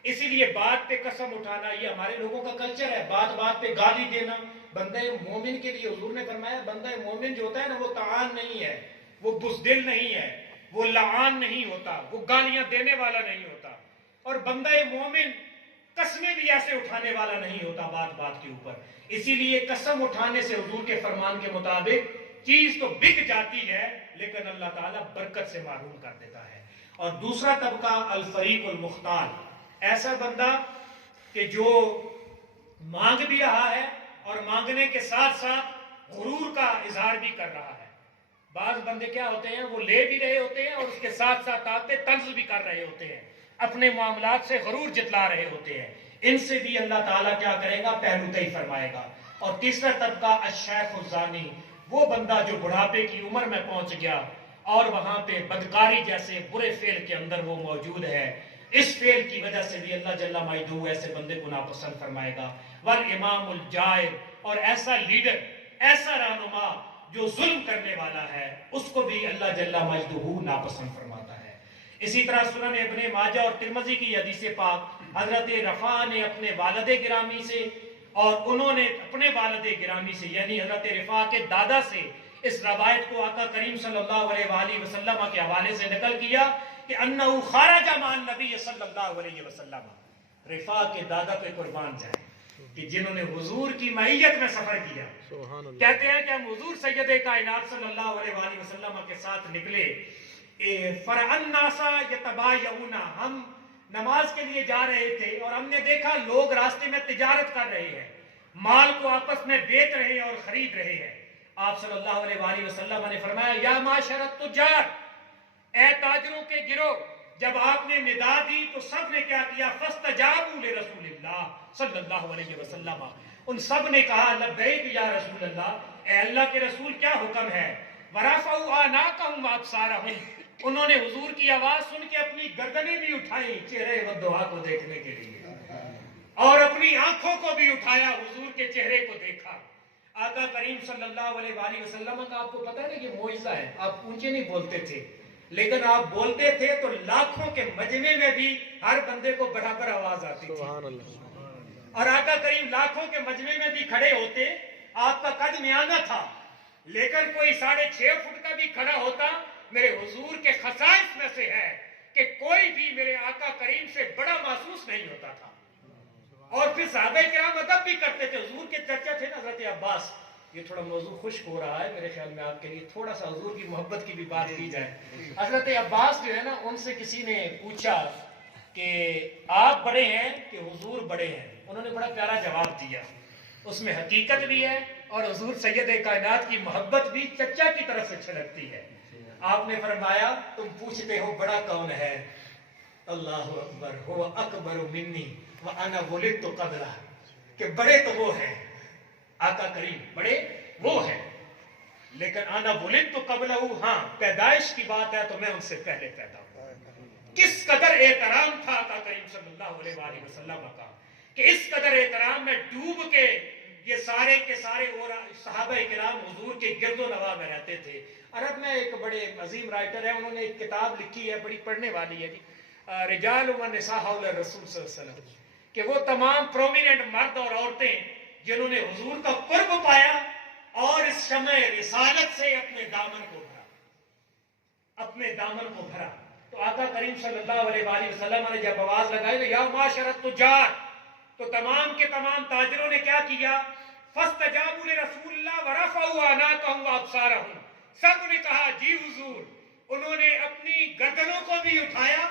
اسی لیے بات پہ قسم اٹھانا یہ ہمارے لوگوں کا کلچر ہے. بات بات پہ گالی دینا. بندہ مومن کے لیے حضور نے فرمایا بندہ مومن جو ہوتا ہے نا وہ طعان نہیں ہے, وہ بزدل نہیں ہے, وہ لعان نہیں ہوتا, وہ گالیاں دینے والا نہیں ہوتا. اور بندہ مومن قسمیں بھی ایسے اٹھانے والا نہیں ہوتا بات بات کے اوپر. اسی لیے قسم اٹھانے سے حضور کے فرمان کے مطابق چیز تو بک جاتی ہے لیکن اللہ تعالیٰ برکت سے محروم کر دیتا ہے. اور دوسرا طبقہ الفریق المختال, ایسا بندہ کہ جو مانگ بھی رہا ہے اور مانگنے کے ساتھ ساتھ غرور کا اظہار بھی کر رہا ہے. بعض بندے کیا ہوتے ہیں, وہ لے بھی رہے ہوتے ہیں اور اس کے ساتھ ساتھ آتے طنز بھی کر رہے ہوتے ہیں, اپنے معاملات سے غرور جتلا رہے ہوتے ہیں. ان سے بھی اللہ تعالیٰ کیا کرے گا, پہلو تہی فرمائے گا. اور تیسرا طبقہ الشیخ الزانی, وہ بندہ جو بڑھاپے کی عمر میں پہنچ گیا اور وہاں پہ بدکاری جیسے برے فعل کے اندر وہ موجود ہے. اس فعل کی وجہ سے بھی اللہ جل مجدہ ایسے بندے کو ناپسند فرمائے گا. والامام الجائر, اور ایسا لیڈر, ایسا رہنما جو ظلم کرنے والا ہے, اس کو بھی اللہ جل مجدہ ناپسند فرماتا ہے. اسی طرح سنن ابن ماجہ اور ترمذی کی حدیث پاک, حضرت رفاع نے اپنے والد گرامی سے اور انہوں نے اپنے والد گرامی سے یعنی حضرت رفاع کے دادا سے اس روایت کو آقا کریم صلی اللہ علیہ وآلہ وسلم کے حوالے سے نقل کیا کہ انہو خارج مع النبی صلی اللہ علیہ وسلم. رفاع کے دادا پہ قربان جائیں کہ جنہوں نے حضور کی معیت میں سفر کیا. کہتے ہیں کہ ہم حضور سید کائنات صلی اللہ علیہ وآلہ وسلم کے ساتھ نکلے. فرعن ناسا یتبایعون, ہم نماز کے لیے جا رہے تھے اور ہم نے دیکھا لوگ راستے میں تجارت کر رہے ہیں, مال کو آپس میں بیچ رہے ہیں اور خرید رہے ہیں. آپ صلی اللہ علیہ وآلہ وسلم نے فرمایا یا معاشر التجار, اے تاجروں کے گروہ. جب آپ نے ندا دی تو سب نے کیا کیا, فاستجابوا لرسول اللہ صلی اللہ علیہ وسلم, ان سب نے کہا لبیک یا رسول اللہ, اے اللہ کے رسول کیا حکم ہے. ورفعوا اعناقهم وابصارهم, انہوں نے حضور کی آواز سن کے اپنی گردنیں بھی اٹھائیں چہرے و دعا کو دیکھنے کے لیے, اور اپنی آنکھوں کو بھی اٹھایا, حضور کے چہرے کو دیکھا. آقا کریم صلی اللہ علیہ وآلہ وسلم کا آپ کو پتہ ہے نا یہ معجزہ ہے. آپ اونچے نہیں بولتے تھے لیکن آپ بولتے تھے تو لاکھوں کے مجمع میں بھی ہر بندے کو برابر آواز آتی تھی. اور آقا کریم لاکھوں کے مجمع میں بھی کھڑے ہوتے, آپ کا قد میانہ تھا لیکن کوئی 6.5 فٹ کا بھی کھڑا ہوتا. میرے حضور کے خصائص میں سے ہے کہ کوئی بھی میرے آقا کریم سے بڑا محسوس نہیں ہوتا تھا. اور پھر صحابہ کرام ادب بھی کرتے تھے. حضور کے چچا تھے نا حضرت عباس. یہ تھوڑا موضوع خشک ہو رہا ہے میرے خیال میں, آپ کے لیے تھوڑا سا حضور کی محبت کی بھی بات کی جائے. حضرت عباس جو ہے نا, ان سے کسی نے پوچھا کہ آپ بڑے ہیں کہ حضور بڑے ہیں. انہوں نے بڑا پیارا جواب دیا, اس میں حقیقت بھی ہے اور حضور سید کائنات کی محبت بھی چچا کی طرف سے چھلکتی ہے. آپ نے فرمایا تم پوچھتے ہو بڑا کون ہے, اللہ اکبر ہو اکبر منی وانا ولدت قبلہ, کہ بڑے تو وہ ہیں آقا کریم, بڑے وہ ہیں لیکن انا ولدت قبلہ, ہاں پیدائش کی بات ہے تو میں ان سے پہلے پیدا ہوں. کس قدر احترام تھا آقا کریم صلی اللہ علیہ وآلہ وسلم کا کہ اس قدر احترام میں ڈوب کے یہ سارے کے سارے صحابہ کرام حضور کے گرد و نواح میں رہتے تھے. عرب میں ایک بڑے عظیم رائٹر ہیں, انہوں نے ایک کتاب لکھی ہے, بڑی پڑھنے والی ہے جی, رجال و نساء حول الرسول صلی اللہ علیہ وسلم, کہ وہ تمام پرومیننٹ مرد اور عورتیں جنہوں نے حضور کا قرب پایا اور اس شمع رسالت سے اپنے دامن کو بھرا, اپنے دامن کو بھرا. تو آقا کریم صلی اللہ علیہ وآلہ وسلم نے جب آواز لگائی یا معاشر التجار, تو تمام کے تمام تاجروں نے کیا کیا, فاستجابوا لرسول اللہ ورفعوا اعناقهم وابصارهم, سب نے کہا جی حضور. انہوں نے اپنی گردنوں کو بھی اٹھایا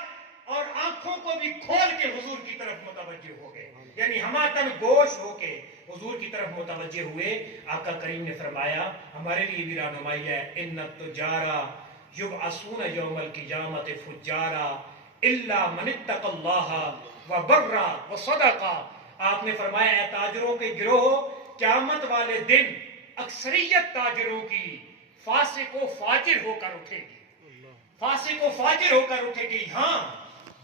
اور آنکھوں کو بھی کھول کے حضور کی طرف متوجہ ہو گئے, یعنی ہماتن گوش ہو کے حضور کی طرف متوجہ ہوئے. آقا کریم نے فرمایا ہمارے لیے بھی رہنمائی ہے, ان التجار یبعثون یوم القیامت فجارا الا من اتقى اللہ وبر وصدق. آپ نے فرمایا اے تاجروں کے گروہ, قیامت والے دن اکثریت تاجروں کی فاسق و فاجر ہو کر اٹھے گی, فاسق و فاجر ہو کر اٹھے گی. ہاں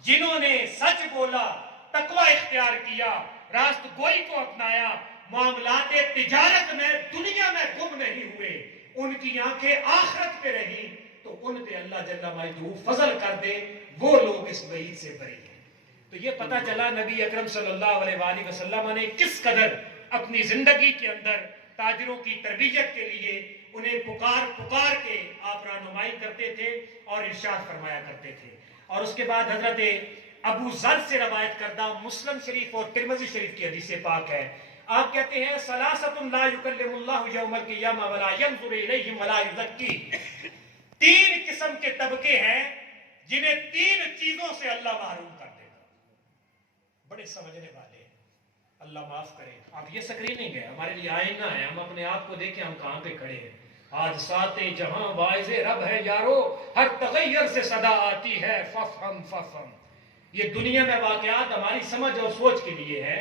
جنہوں نے سچ بولا, تقوی اختیار کیا, راست گوئی کو اپنایا, معاملات تجارت میں دنیا میں گم نہیں ہوئے, ان کی آنکھیں آخرت پہ رہی, تو ان پہ اللہ جل مجدہ فضل کر دے، وہ لوگ اس وعید سے بری ہیں۔ تو یہ پتہ چلا نبی اکرم صلی اللہ علیہ وآلہ وسلم نے کس قدر اپنی زندگی کے اندر تاجروں کی تربیت کے لیے انہیں پکار کے آپ رہنمائی کرتے تھے اور ارشاد فرمایا کرتے تھے۔ اور اس کے بعد حضرت ابو ذر سے روایت کردہ مسلم شریف اور ترمذی شریف کی حدیث پاک ہے، آپ کہتے ہیں ثلاثۃ لا یکلم اللہ یوم القیامہ ولا ینظر الیہم ولا یزکیہم، تین قسم کے طبقے ہیں جنہیں تین چیزوں سے اللہ محروم کر دے گا۔ بڑے سمجھنے والے ہیں، اللہ معاف کرے۔ آپ یہ سکریننگ ہے، ہمارے لیے آئینہ ہے، ہم اپنے آپ کو دیکھیں ہم کہاں پہ کھڑے ہیں۔ حادثات جہاں واعظ رب ہے یارو، ہر تغیر سے صدا آتی ہے ففہم ففہم۔ یہ دنیا میں واقعات ہماری سمجھ اور سوچ کے لیے ہے۔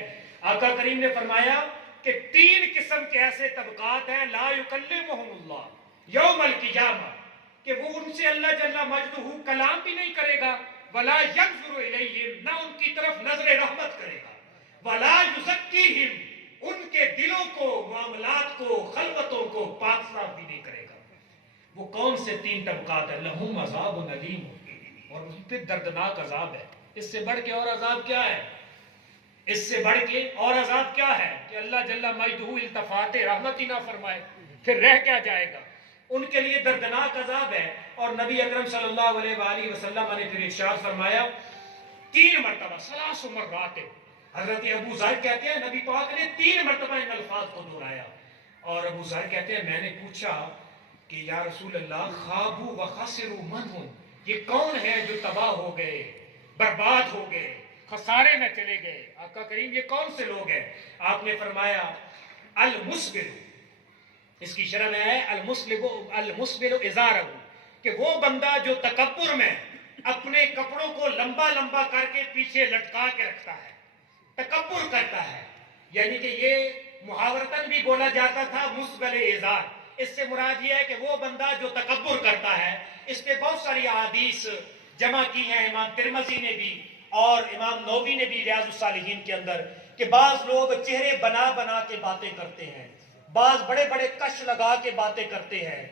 آقا کریم نے فرمایا کہ تین قسم کے ایسے طبقات ہیں، لا یکلمہم اللہ یوم القیامہ، کہ وہ ان سے اللہ جل مجدہ کلام بھی نہیں کرے گا، ولا ینظر الیہم، نہ ان کی طرف نظر رحمت کرے گا، ولا یزکیہم، ان کے دلوں کو، معاملات کو، خلوتوں کو پاک صاف بھی نہیں کرے گا۔ وہ کون سے تین طبقات ہیں؟ لہم عذاب علیم، اور ان پہ دردناک عذاب ہے۔ اس سے بڑھ کے اور عذاب کیا ہے؟ اس سے بڑھ کے اور عذاب کیا ہے کہ اللہ جل مجدہ التفات رحمت ہی نہ فرمائے، پھر رہ کیا جائے گا؟ ان کے لیے دردناک عذاب ہے۔ اور نبی اکرم صلی اللہ علیہ وآلہ وسلم نے پھر ارشاد فرمایا تین مرتبہ، ثلاث مرات، حضرت ابو ذر کہتے ہیں نبی پاک نے تین مرتبہ ان الفاظ کو دہرایا، اور ابو ذر کہتے ہیں میں نے پوچھا کہ یا رسول اللہ خابوا وخسروا من ہم، یہ کون ہے جو تباہ ہو گئے، برباد ہو گئے، خسارے میں چلے گئے؟ آقا کریم یہ کون سے لوگ ہیں؟ آپ نے فرمایا المسبل، اس کی شرح میں ہے المسبل ازارہ، کہ وہ بندہ جو تکبر میں اپنے کپڑوں کو لمبا لمبا کر کے پیچھے لٹکا کے رکھتا ہے، تکبر کرتا ہے، یعنی کہ یہ محاورتاً بھی بولا جاتا تھا مسبل ازار۔ اس سے مراد یہ ہے کہ وہ بندہ جو تکبر کرتا ہے۔ اس پہ بہت ساری احادیث جمع کی ہیں امام ترمذی نے بھی اور امام نووی نے بھی ریاض الصالحین کے اندر، کہ بعض لوگ چہرے بنا بنا کے باتیں کرتے ہیں، بعض بڑے بڑے کش لگا کے باتیں کرتے ہیں،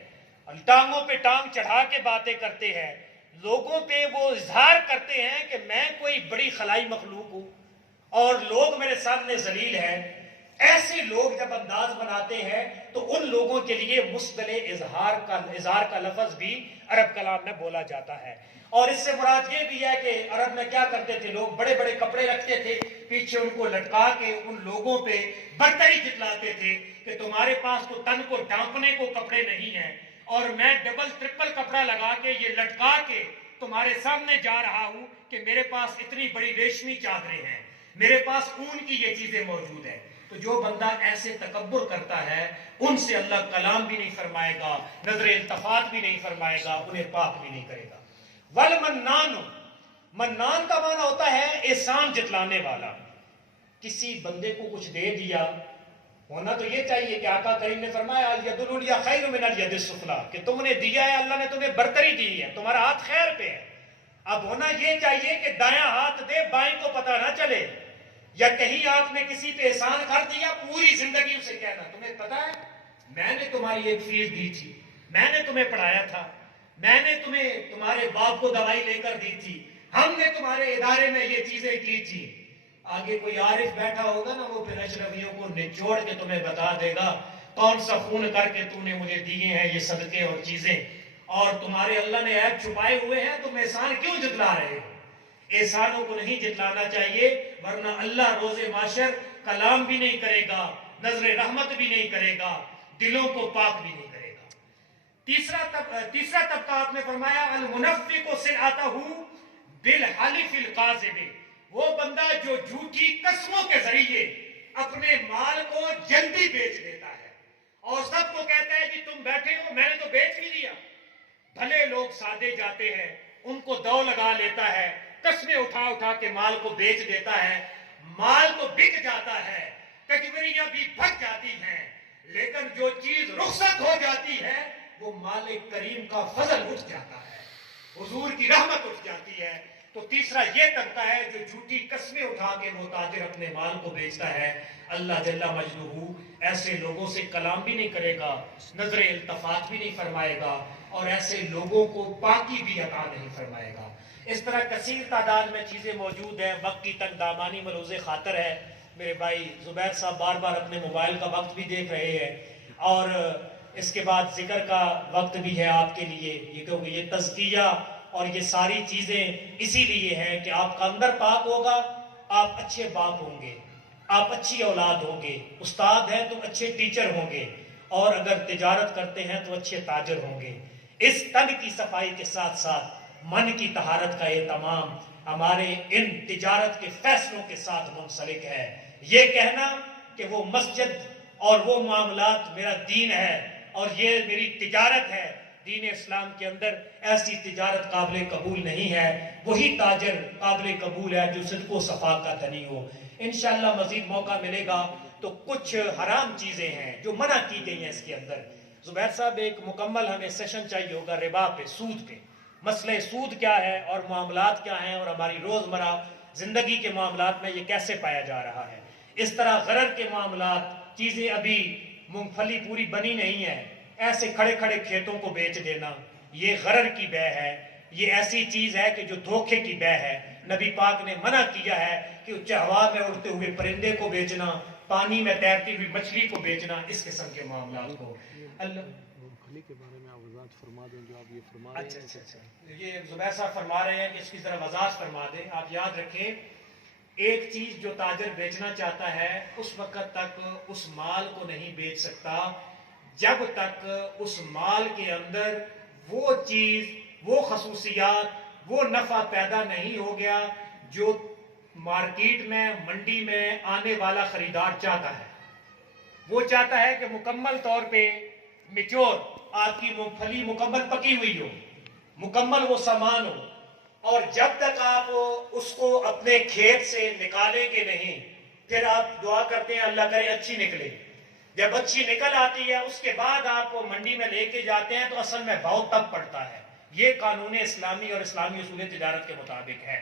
ٹانگوں پہ ٹانگ چڑھا کے باتیں کرتے ہیں، لوگوں پہ وہ اظہار کرتے ہیں کہ میں کوئی بڑی خلائی مخلوق ہوں اور لوگ میرے سامنے ذلیل ہیں۔ ایسے لوگ جب انداز بناتے ہیں تو ان لوگوں کے لیے مسبل اظہار کا لفظ بھی عرب کلام میں بولا جاتا ہے۔ اور اس سے مراد یہ بھی ہے کہ عرب میں کیا کرتے تھے لوگ، بڑے بڑے کپڑے رکھتے تھے، پیچھے ان کو لٹکا کے ان لوگوں پہ برتری جتلاتے تھے کہ تمہارے پاس تو تن کو ڈھانپنے کو کپڑے نہیں ہیں، اور میں ڈبل ٹرپل کپڑا لگا کے یہ لٹکا کے تمہارے سامنے جا رہا ہوں کہ میرے پاس اتنی بڑی ریشمی چادریں ہیں، میرے پاس اون کی یہ چیزیں موجود ہیں۔ تو جو بندہ ایسے تکبر کرتا ہے ان سے اللہ کلام بھی نہیں فرمائے گا، نظر التفات بھی نہیں فرمائے گا، انہیں پاک بھی نہیں کرے گا۔ والمنان، منان کا معنی ہوتا ہے احسان جتلانے والا۔ کسی بندے کو کچھ دے دیا، ہونا تو یہ چاہیے کہ آقا کریم نے فرمایا الید العلیٰ خیر من الید السفلیٰ، کہ تم نے دیا ہے اللہ نے تمہیں برتری دی ہے، تمہارا ہاتھ خیر پہ ہے۔ اب ہونا یہ چاہیے کہ دایاں ہاتھ دے بائیں کو پتہ نہ چلے، یا کہیں آپ نے کسی پہ احسان کر دیا پوری زندگی اسے کہنا تمہیں پتہ ہے میں نے تمہاری ایک فیس دی تھی، میں نے تمہیں پڑھایا تھا، میں نے تمہیں تمہارے باپ کو دوائی لے کر دی تھی، ہم نے تمہارے ادارے میں یہ چیزیں کی تھی۔ آگے کوئی عارف بیٹھا ہوگا نا، وہ پھر اشرفیوں کو نچوڑ کے تمہیں بتا دے گا کون سا خون کر کے تو نے مجھے دیے ہیں یہ صدقے اور چیزیں، اور تمہارے اللہ نے عیب چھپائے ہوئے ہیں، تم احسان کیوں جتلا رہے ہو؟ احسانوں کو نہیں جتلانا چاہیے، ورنہ اللہ روز محشر کلام بھی نہیں کرے گا، نظر رحمت بھی نہیں کرے گا، دلوں کو پاک بھی نہیں کرے گا۔ تیسرا طبقہ آپ نے فرمایا المنفق سلعتہ بالحلف القاذب، وہ بندہ جو جھوٹی قسموں کے ذریعے اپنے مال کو جلدی بیچ دیتا ہے اور سب کو کہتا ہے کہ تم بیٹھے ہو میں نے تو بیچ بھی دیا۔ بھلے لوگ سادے جاتے ہیں، ان کو دو لگا لیتا ہے، قسمیں اٹھا اٹھا کے مال کو بیچ دیتا ہے، مال تو بک جاتا ہے، کچوریاں بھی بھگ جاتی ہیں، لیکن جو چیز رخصت ہو جاتی ہے وہ مالک کریم کا فضل اٹھ جاتا ہے، حضور کی رحمت اٹھ جاتی ہے۔ تو تیسرا یہ طبقہ ہے جو جھوٹی قسمیں اٹھا کے وہ تاجر اپنے مال کو بیچتا ہے۔ اللہ جل مجدہ ایسے لوگوں سے کلام بھی نہیں کرے گا، نظر التفات بھی نہیں فرمائے گا، اور ایسے لوگوں کو پاکی بھی عطا نہیں فرمائے گا۔ اس طرح کثیر تعداد میں چیزیں موجود ہیں، وقت کی تنگ دامانی ملوز خاطر ہے۔ میرے بھائی زبیر صاحب بار بار اپنے موبائل کا وقت بھی دیکھ رہے ہیں، اور اس کے بعد ذکر کا وقت بھی ہے آپ کے لیے، یہ کیونکہ یہ تزکیہ اور یہ ساری چیزیں اسی لیے ہیں کہ آپ کا اندر پاک ہوگا، آپ اچھے باپ ہوں گے، آپ اچھی اولاد ہوں گے، استاد ہیں تو اچھے ٹیچر ہوں گے، اور اگر تجارت کرتے ہیں تو اچھے تاجر ہوں گے۔ اس تن کی صفائی کے ساتھ ساتھ من کی طہارت کا اہتمام ہمارے ان تجارت کے فیصلوں کے ساتھ منسلک ہے۔ یہ کہنا کہ وہ مسجد اور وہ معاملات میرا دین ہے اور یہ میری تجارت ہے، دین اسلام کے اندر ایسی تجارت قابل قبول نہیں ہے۔ وہی تاجر قابل قبول ہے جو صدق و صفا کا دھنی ہو۔ انشاءاللہ مزید موقع ملے گا تو کچھ حرام چیزیں ہیں جو منع کی گئی ہیں اس کے اندر۔ زبیر صاحب ایک مکمل ہمیں سیشن چاہیے ہوگا ربا پہ، سود پہ، مسئلہ سود کیا ہے اور معاملات کیا ہیں، اور ہماری روزمرہ زندگی کے معاملات میں یہ کیسے پایا جا رہا ہے۔ اس طرح غرر کے معاملات، چیزیں ابھی مونگ پھلی پوری بنی نہیں ہے، ایسے کھڑے کھڑے کھیتوں کو بیچ دینا، یہ غرر کی بے ہے، یہ ایسی چیز ہے کہ جو دھوکے کی بے ہے۔ نبی پاک نے منع کیا ہے کہ ہوا میں اڑتے ہوئے پرندے کو بیچنا، پانی میں تیرتی ہوئی مچھلی کو بیچنا، اس قسم کے معاملات کو اللہ مونگپھلی کے بارے میں آپ وضاحت فرما دیں جو آپ یہ فرما رہے ہیں۔ اچھا یہ زبیر صاحب فرما رہے ہیں کہ اس کی ذرا وضاحت فرما دیں۔ آپ یاد رکھیں، ایک چیز جو تاجر بیچنا چاہتا ہے اس وقت تک اس مال کو نہیں بیچ سکتا جب تک اس مال کے اندر وہ چیز، وہ خصوصیات، وہ نفع پیدا نہیں ہو گیا جو مارکیٹ میں، منڈی میں آنے والا خریدار چاہتا ہے۔ وہ چاہتا ہے کہ مکمل طور پہ میچور آپ کی مونگ پھلی مکمل پکی ہوئی ہو، مکمل وہ سامان ہو، اور جب تک آپ اس کو اپنے کھیت سے نکالیں گے نہیں، پھر آپ دعا کرتے ہیں اللہ کرے اچھی نکلے۔ جب اچھی نکل آتی ہے اس کے بعد آپ وہ منڈی میں لے کے جاتے ہیں تو اصل میں بھاؤ تب پڑتا ہے۔ یہ قانون اسلامی اور اسلامی اصول تجارت کے مطابق ہے۔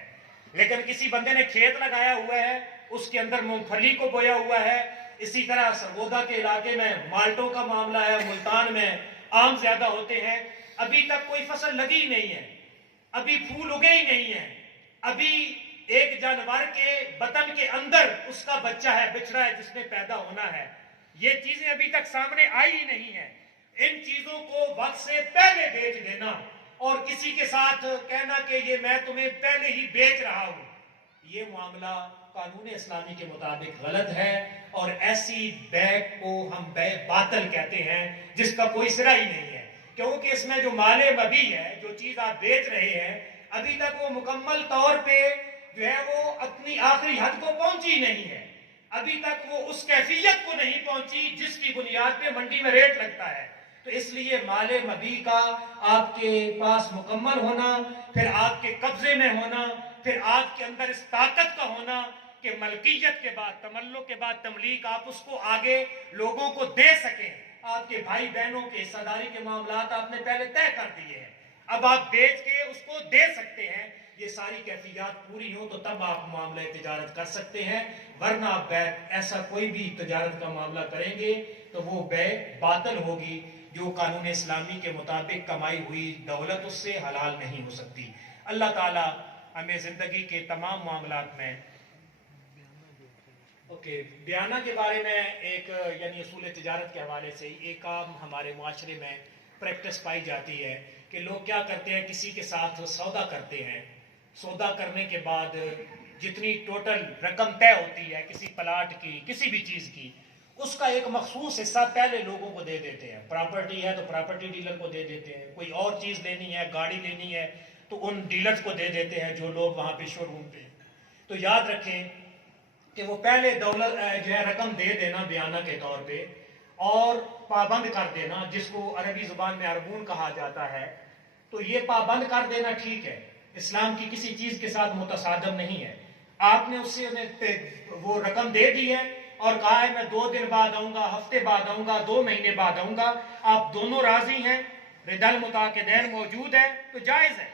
لیکن کسی بندے نے کھیت لگایا ہوا ہے، اس کے اندر مونگ پھلی کو بویا ہوا ہے، اسی طرح سرگودا کے علاقے میں مالٹوں کا معاملہ ہے، ملتان میں آم زیادہ ہوتے ہیں، ابھی تک کوئی فصل لگی ہی نہیں ہے، ابھی پھول اگے ہی نہیں ہے، ابھی ایک جانور کے بطن کے اندر اس کا بچہ ہے، بچڑا ہے جس میں پیدا ہونا ہے، یہ چیزیں ابھی تک سامنے آئی ہی نہیں ہیں۔ ان چیزوں کو وقت سے پہلے بیچ دینا اور کسی کے ساتھ کہنا کہ یہ میں تمہیں پہلے ہی بیچ رہا ہوں، یہ معاملہ قانون اسلامی کے مطابق غلط ہے، اور ایسی بے کو ہم بے باطل کہتے ہیں جس کا کوئی سرا ہی نہیں ہے، کیونکہ اس میں جو مال مبی ہے، جو چیز آپ بیچ رہے ہیں، ابھی تک وہ مکمل طور پہ جو ہے وہ اپنی آخری حد کو پہنچی نہیں ہے، ابھی تک وہ اس کیفیت کو نہیں پہنچی جس کی بنیاد پہ منڈی میں ریٹ لگتا ہے۔ تو اس لیے مال مبی کا آپ کے پاس مکمل ہونا، پھر آپ کے قبضے میں ہونا، پھر آپ کے اندر اس طاقت کا ہونا کہ ملکیت کے بعد، تملک کے بعد تملیک، آپ اس کو آگے لوگوں کو دے سکیں۔ آپ کے بھائی بہنوں کے حصہ داری کے معاملات آپ نے پہلے طے کر دیے ہیں، اب آپ بیچ کے اس کو دے سکتے ہیں۔ یہ ساری کیفیات پوری ہوں تو تب آپ معاملہ تجارت کر سکتے ہیں، ورنہ آپ بے ایسا کوئی بھی تجارت کا معاملہ کریں گے تو وہ بے باطل ہوگی، جو قانون اسلامی کے مطابق کمائی ہوئی دولت اس سے حلال نہیں ہو سکتی۔ اللہ تعالی ہمیں زندگی کے تمام معاملات میں بیانہ کے بارے میں ایک یعنی اصول تجارت کے حوالے سے ایک عام ہمارے معاشرے میں پریکٹس پائی جاتی ہے کہ لوگ کیا کرتے ہیں، کسی کے ساتھ سودا کرتے ہیں، سودا کرنے کے بعد جتنی ٹوٹل رقم طے ہوتی ہے کسی پلاٹ کی، کسی بھی چیز کی، اس کا ایک مخصوص حصہ پہلے لوگوں کو دے دیتے ہیں۔ پراپرٹی ہے تو پراپرٹی ڈیلر کو دے دیتے ہیں، کوئی اور چیز لینی ہے، گاڑی لینی ہے تو ان ڈیلرز کو دے دیتے ہیں جو لوگ وہاں پہ شو روم پہ۔ تو یاد رکھیں کہ وہ پہلے دولت جو ہے رقم دے دینا بیانہ کے طور پہ اور پابند کر دینا، جس کو عربی زبان میں عربون کہا جاتا ہے، تو یہ پابند کر دینا ٹھیک ہے، اسلام کی کسی چیز کے ساتھ متصادم نہیں ہے۔ آپ نے اس سے وہ رقم دے دی ہے اور کہا ہے میں 2 دن بعد آؤں گا، ہفتے بعد آؤں گا، 2 مہینے بعد آؤں گا، آپ دونوں راضی ہیں، رضا المتعاقدین موجود ہے تو جائز ہے۔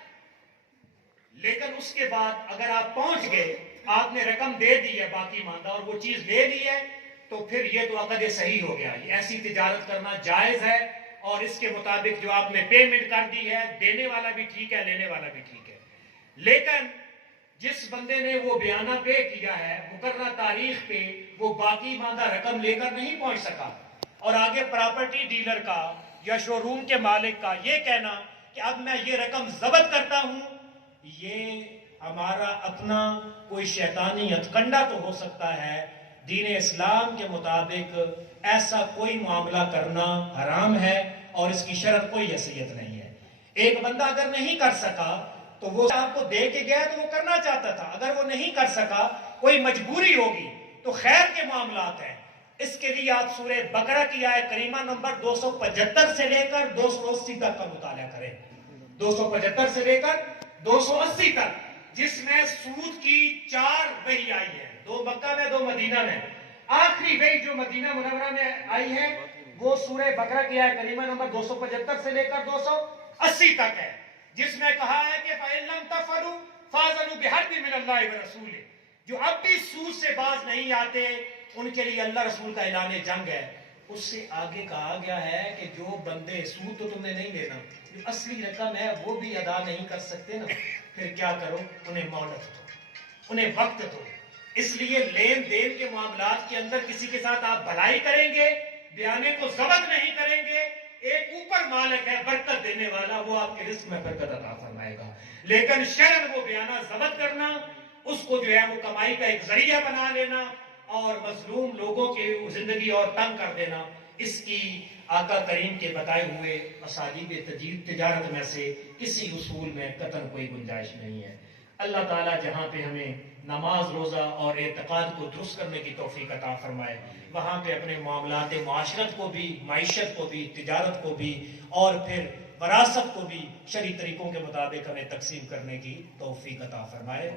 لیکن اس کے بعد اگر آپ پہنچ گئے، آپ نے رقم دے دی ہے باقی ماندہ اور وہ چیز لے لی ہے، تو پھر یہ تو عقد صحیح ہو گیا، یہ ایسی تجارت کرنا جائز ہے اور اس کے مطابق جو آپ نے پیمنٹ کر دی ہے، دینے والا بھی ٹھیک ہے، لینے والا بھی ٹھیک ہے. لیکن جس بندے نے وہ بیانہ پے کیا ہے مقررہ تاریخ پہ، وہ باقی ماندہ رقم لے کر نہیں پہنچ سکا، اور آگے پراپرٹی ڈیلر کا یا شو روم کے مالک کا یہ کہنا کہ اب میں یہ رقم ضبط کرتا ہوں، یہ ہمارا اپنا کوئی شیطانی ہتھکنڈا تو ہو سکتا ہے. دین اسلام کے مطابق ایسا کوئی معاملہ کرنا حرام ہے اور اس کی شرع کوئی حیثیت نہیں ہے. ایک بندہ اگر نہیں کر سکا تو وہ آپ کو دے کے گیا تو وہ کرنا چاہتا تھا، اگر وہ نہیں کر سکا کوئی مجبوری ہوگی تو خیر کے معاملات ہیں. اس کے لیے آپ سورہ بقرہ کی آیت کریمہ نمبر 275 سے لے کر 280 تک کا مطالعہ کریں. 275 سے لے کر 280 تک، جس میں سود کی 4 وحی آئی ہے، 2 مکہ میں 2 مدینہ میں. آخری وحی جو مدینہ منورہ میں آئی ہے وہ سورہ بقرہ کی آیت کریمہ نمبر 275 سے لے کر 280 تک ہے، جس میں کہا ہے کہ فَإِن لَمْ تَفْعَلُوا فَأْذَنُوا بِحَرْبٍ مِّنَ اللَّهِ وَرَسُولِهِ. جو اب بھی سود سے باز نہیں آتے ان کے لیے اللہ رسول کا اعلان جنگ ہے. اس سے آگے کہا گیا ہے کہ جو بندے، سود تو تم نے نہیں لینا، جو اصلی رقم ہے وہ بھی ادا نہیں کر سکتے نا، پھر کیا کرو؟ انہیں مہلت دو، انہیں وقت دو. اس لیے لین دین کے معاملات کے اندر کسی کے ساتھ آپ بھلائی کریں گے، بیانے کو ضبط نہیں کریں گے، ایک اوپر مالک ہے برکت دینے والا، وہ آپ کے رزق میں برکت عطا فرمائے گا. لیکن شرعاً وہ بیانہ ضبط کرنا، اس کو جو ہے وہ کمائی کا ایک ذریعہ بنا لینا اور مظلوم لوگوں کی زندگی اور تنگ کر دینا، اس کی آقا کریم کے بتائے ہوئے اسالیب تجارت میں سے کسی اصول میں قطعاً کوئی گنجائش نہیں ہے. اللہ تعالیٰ جہاں پہ ہمیں نماز، روزہ اور اعتقاد کو درست کرنے کی توفیق عطا فرمائے، وہاں پہ اپنے معاملات معاشرت کو بھی، معیشت کو بھی، تجارت کو بھی اور پھر وراثت کو بھی شرعی طریقوں کے مطابق ہمیں تقسیم کرنے کی توفیق عطا فرمائے.